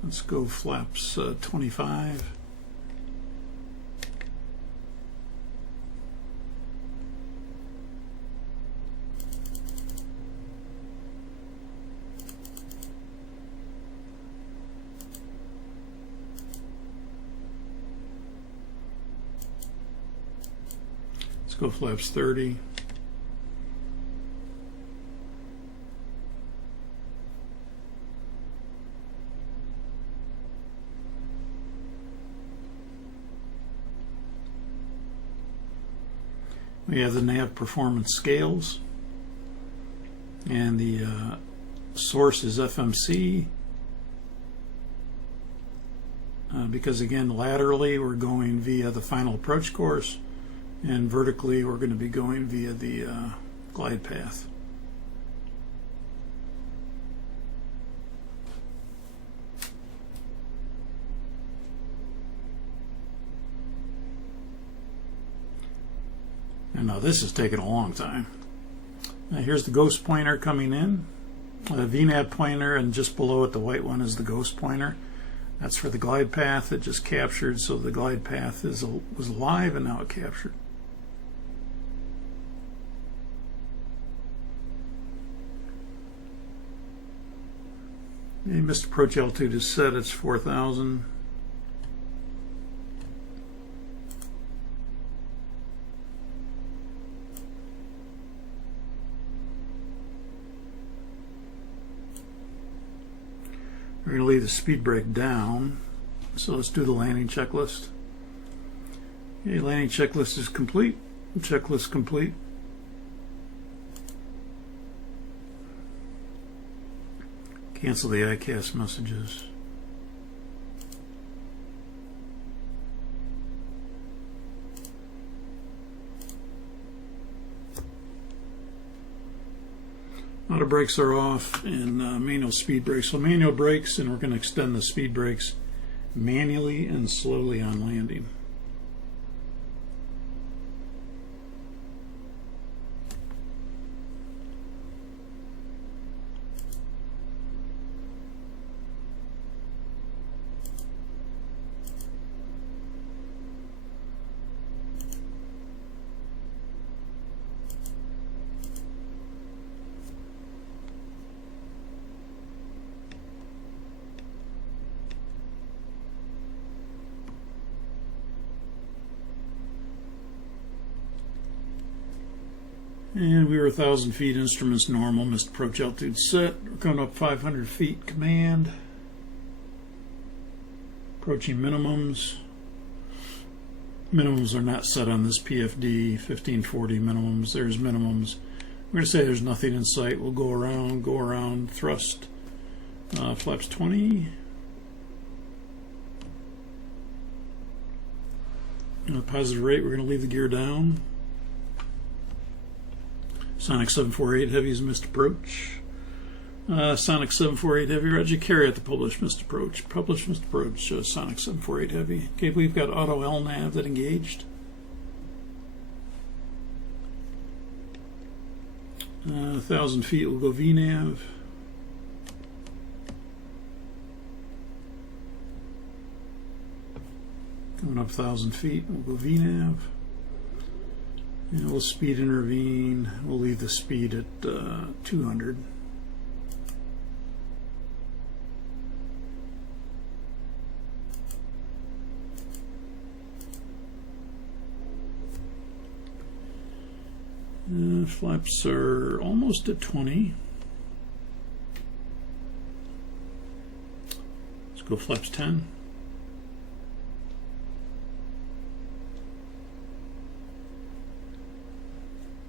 Let's go flaps 25. Let's go flaps 30. We have the nav performance scales, and the source is FMC, because again laterally we're going via the final approach course, and vertically we're going to be going via the glide path. And now this is taking a long time. Now here's the ghost pointer coming in, the VNAV pointer, and just below it the white one is the ghost pointer. That's for the glide path. It just captured, so the glide path was alive and now it captured. Missed approach altitude is set, it's 4,000. We're going to leave the speed brake down, so let's do the landing checklist. Okay, landing checklist is complete. Checklist complete. Cancel the ICAS messages. Auto brakes are off, and manual speed brakes. So manual brakes, and we're going to extend the speed brakes manually and slowly on landing. And we were 1,000 feet, instruments normal, missed approach altitude set. We're coming up 500 feet, command. Approaching minimums. Minimums are not set on this PFD, 1540 minimums. There's minimums. We're going to say there's nothing in sight. We'll go around, thrust. Flaps 20. Positive rate, we're going to leave the gear down. Sonic 748 Heavy is missed approach. Sonic 748 Heavy, Roger, carry out the published missed approach. Published missed approach, Sonic 748 Heavy. Okay, we've got auto LNAV that engaged. 1,000 feet, we'll go VNAV. Coming up 1,000 feet, we'll go VNAV. And we'll speed intervene. We'll leave the speed at 200. Flaps are almost at 20. Let's go flaps 10.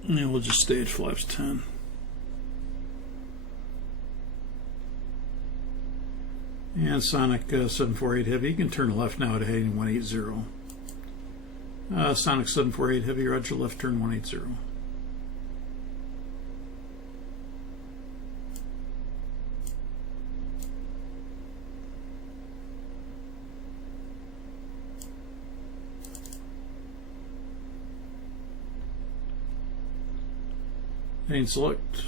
And we'll just stay at flaps 10. And Sonic 748 Heavy, you can turn left now to heading 180. Sonic 748 Heavy, roger left, turn 180. And select.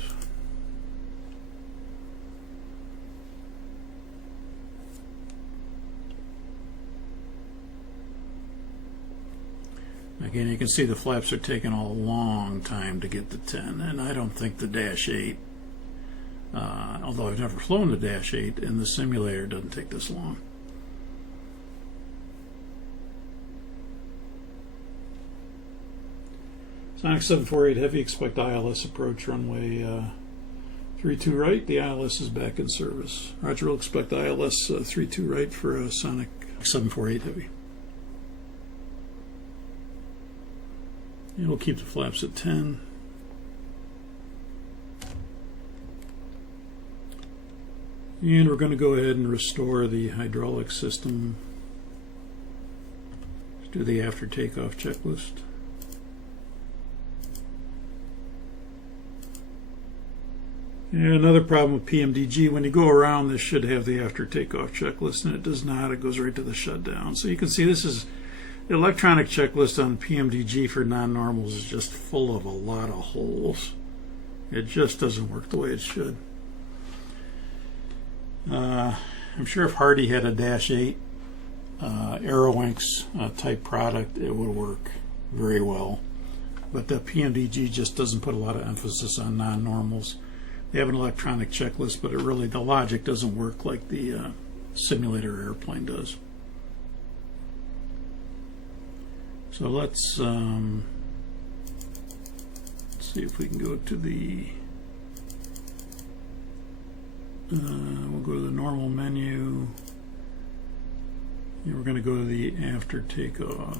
Again, you can see the flaps are taking a long time to get to 10, and I don't think the Dash 8, although I've never flown the Dash 8 in the simulator, doesn't take this long. Sonic 748 Heavy, expect ILS approach runway 32 right. The ILS is back in service. Roger, we'll expect ILS 32 right for Sonic 748 Heavy. And we'll keep the flaps at 10. And we're going to go ahead and restore the hydraulic system. Let's do the after takeoff checklist. And another problem with PMDG, when you go around, this should have the after takeoff checklist, and it does not. It goes right to the shutdown. So you can see this is the electronic checklist on PMDG for non-normals is just full of a lot of holes. It just doesn't work the way it should. I'm sure if Hardy had a Dash 8 Aeroinks type product, it would work very well. But the PMDG just doesn't put a lot of emphasis on non-normals. They have an electronic checklist, but the logic doesn't work like the simulator airplane does. So let's see if we can go to the we'll go to the normal menu, and we're going to go to the after takeoff.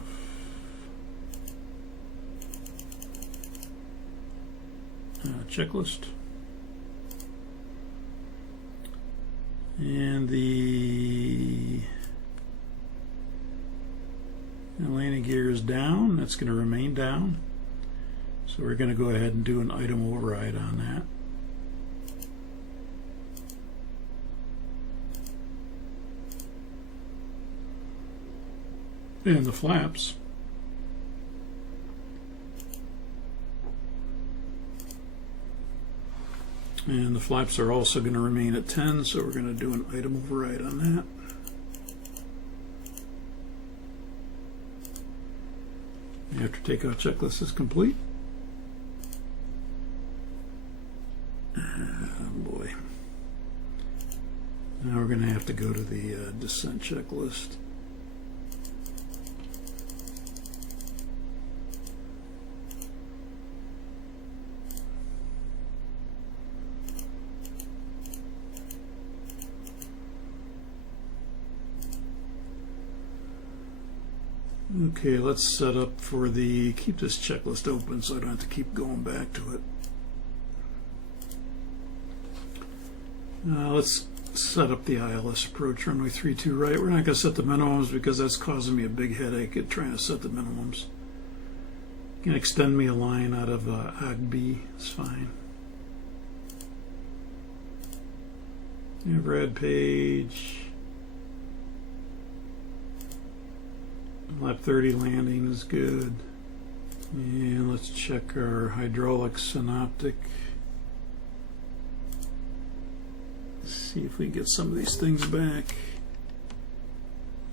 Checklist. And the landing gear is down. That's going to remain down. So we're going to go ahead and do an item override on that. And the flaps. And the flaps are also going to remain at 10, so we're going to do an item override on that. After takeoff checklist is complete. Oh boy. Now we're going to have to go to the descent checklist. Okay, let's set up for the, keep this checklist open so I don't have to keep going back to it. Let's set up the ILS approach, runway 32 right. We're not going to set the minimums because that's causing me a big headache at trying to set the minimums. You can extend me a line out of AGB, it's fine. Brad Page. Lap 30 landing is good. And let's check our hydraulic synoptic. See if we can get some of these things back.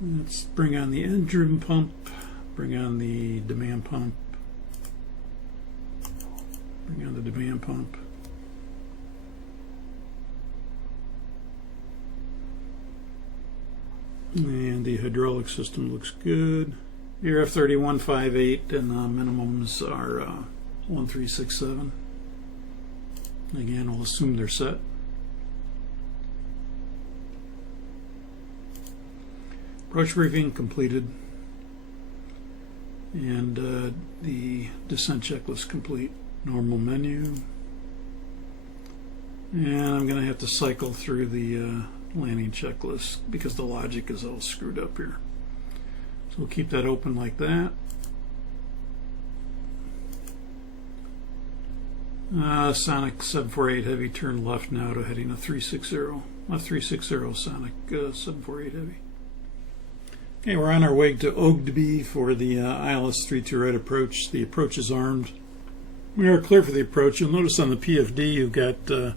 Let's bring on the engine pump, bring on the demand pump. Bring on the demand pump. And the hydraulic system looks good. Your F3158 and the minimums are 1367. Again, we'll assume they're set. Approach briefing completed. And the descent checklist complete. Normal menu. And I'm going to have to cycle through the landing checklist because the logic is all screwed up here. So we'll keep that open like that. Sonic 748 Heavy, turn left now to heading a 360. Left 360 Sonic 748 Heavy. Okay, we're on our way to Ogdeby for the ILS 32 right approach. The approach is armed. We are clear for the approach. You'll notice on the PFD you've got a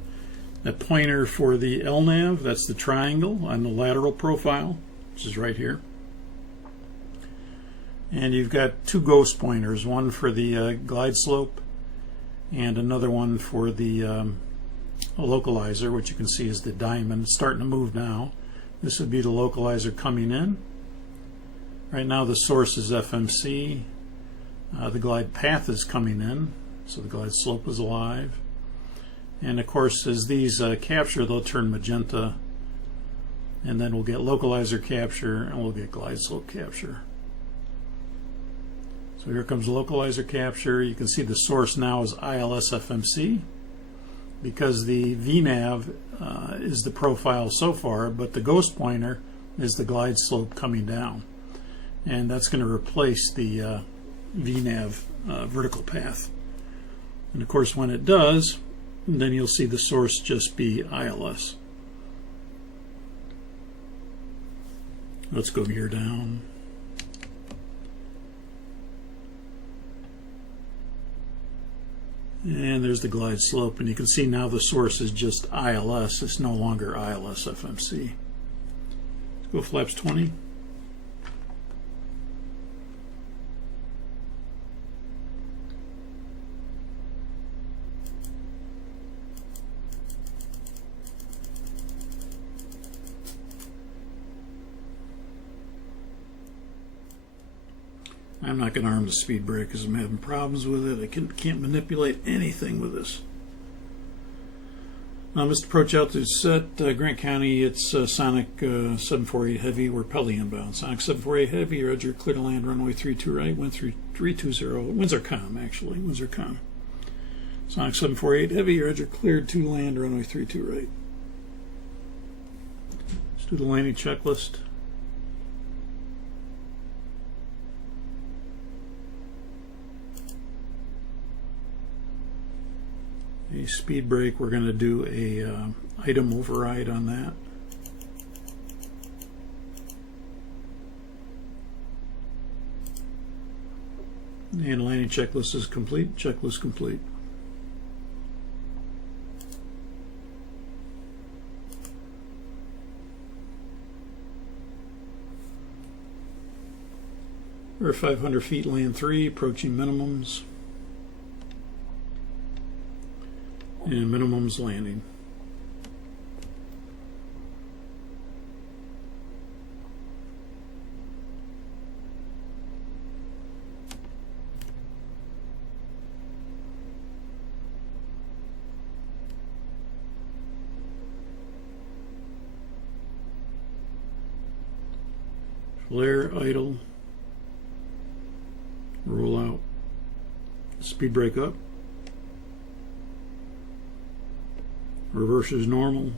pointer for the LNAV. That's the triangle on the lateral profile, which is right here. And you've got two ghost pointers, one for the glide slope and another one for the localizer, which you can see is the diamond. It's starting to move now. This would be the localizer coming in. Right now the source is FMC. The glide path is coming in, so the glide slope is alive. And of course, as these capture, they'll turn magenta, and then we'll get localizer capture and we'll get glide slope capture. So here comes localizer capture. You can see the source now is ILS FMC because the VNAV is the profile so far, but the ghost pointer is the glide slope coming down. And that's going to replace the VNAV vertical path. And of course, when it does, then you'll see the source just be ILS. Let's go gear down. And there's the glide slope, and you can see now the source is just ILS. It's no longer ILS FMC. Let's go flaps 20. I'm not going to arm the speed brake because I'm having problems with it. I can't manipulate anything with this. Missed approach altitude set. Grant County, it's Sonic 748 Heavy. We're Pelly inbound. Sonic 748 Heavy, Roger, clear to land runway 32 right. Wind 320. Winds are calm, actually. Winds are calm. Sonic 748 Heavy, Roger, cleared to land runway 32 right. Let's do the landing checklist. A speed brake, we're going to do a item override on that. And landing checklist is complete. Checklist complete. We're 500 feet, land 3, approaching minimums. And minimums landing. Flare, idle, roll out, speed brake up. Reverse is normal.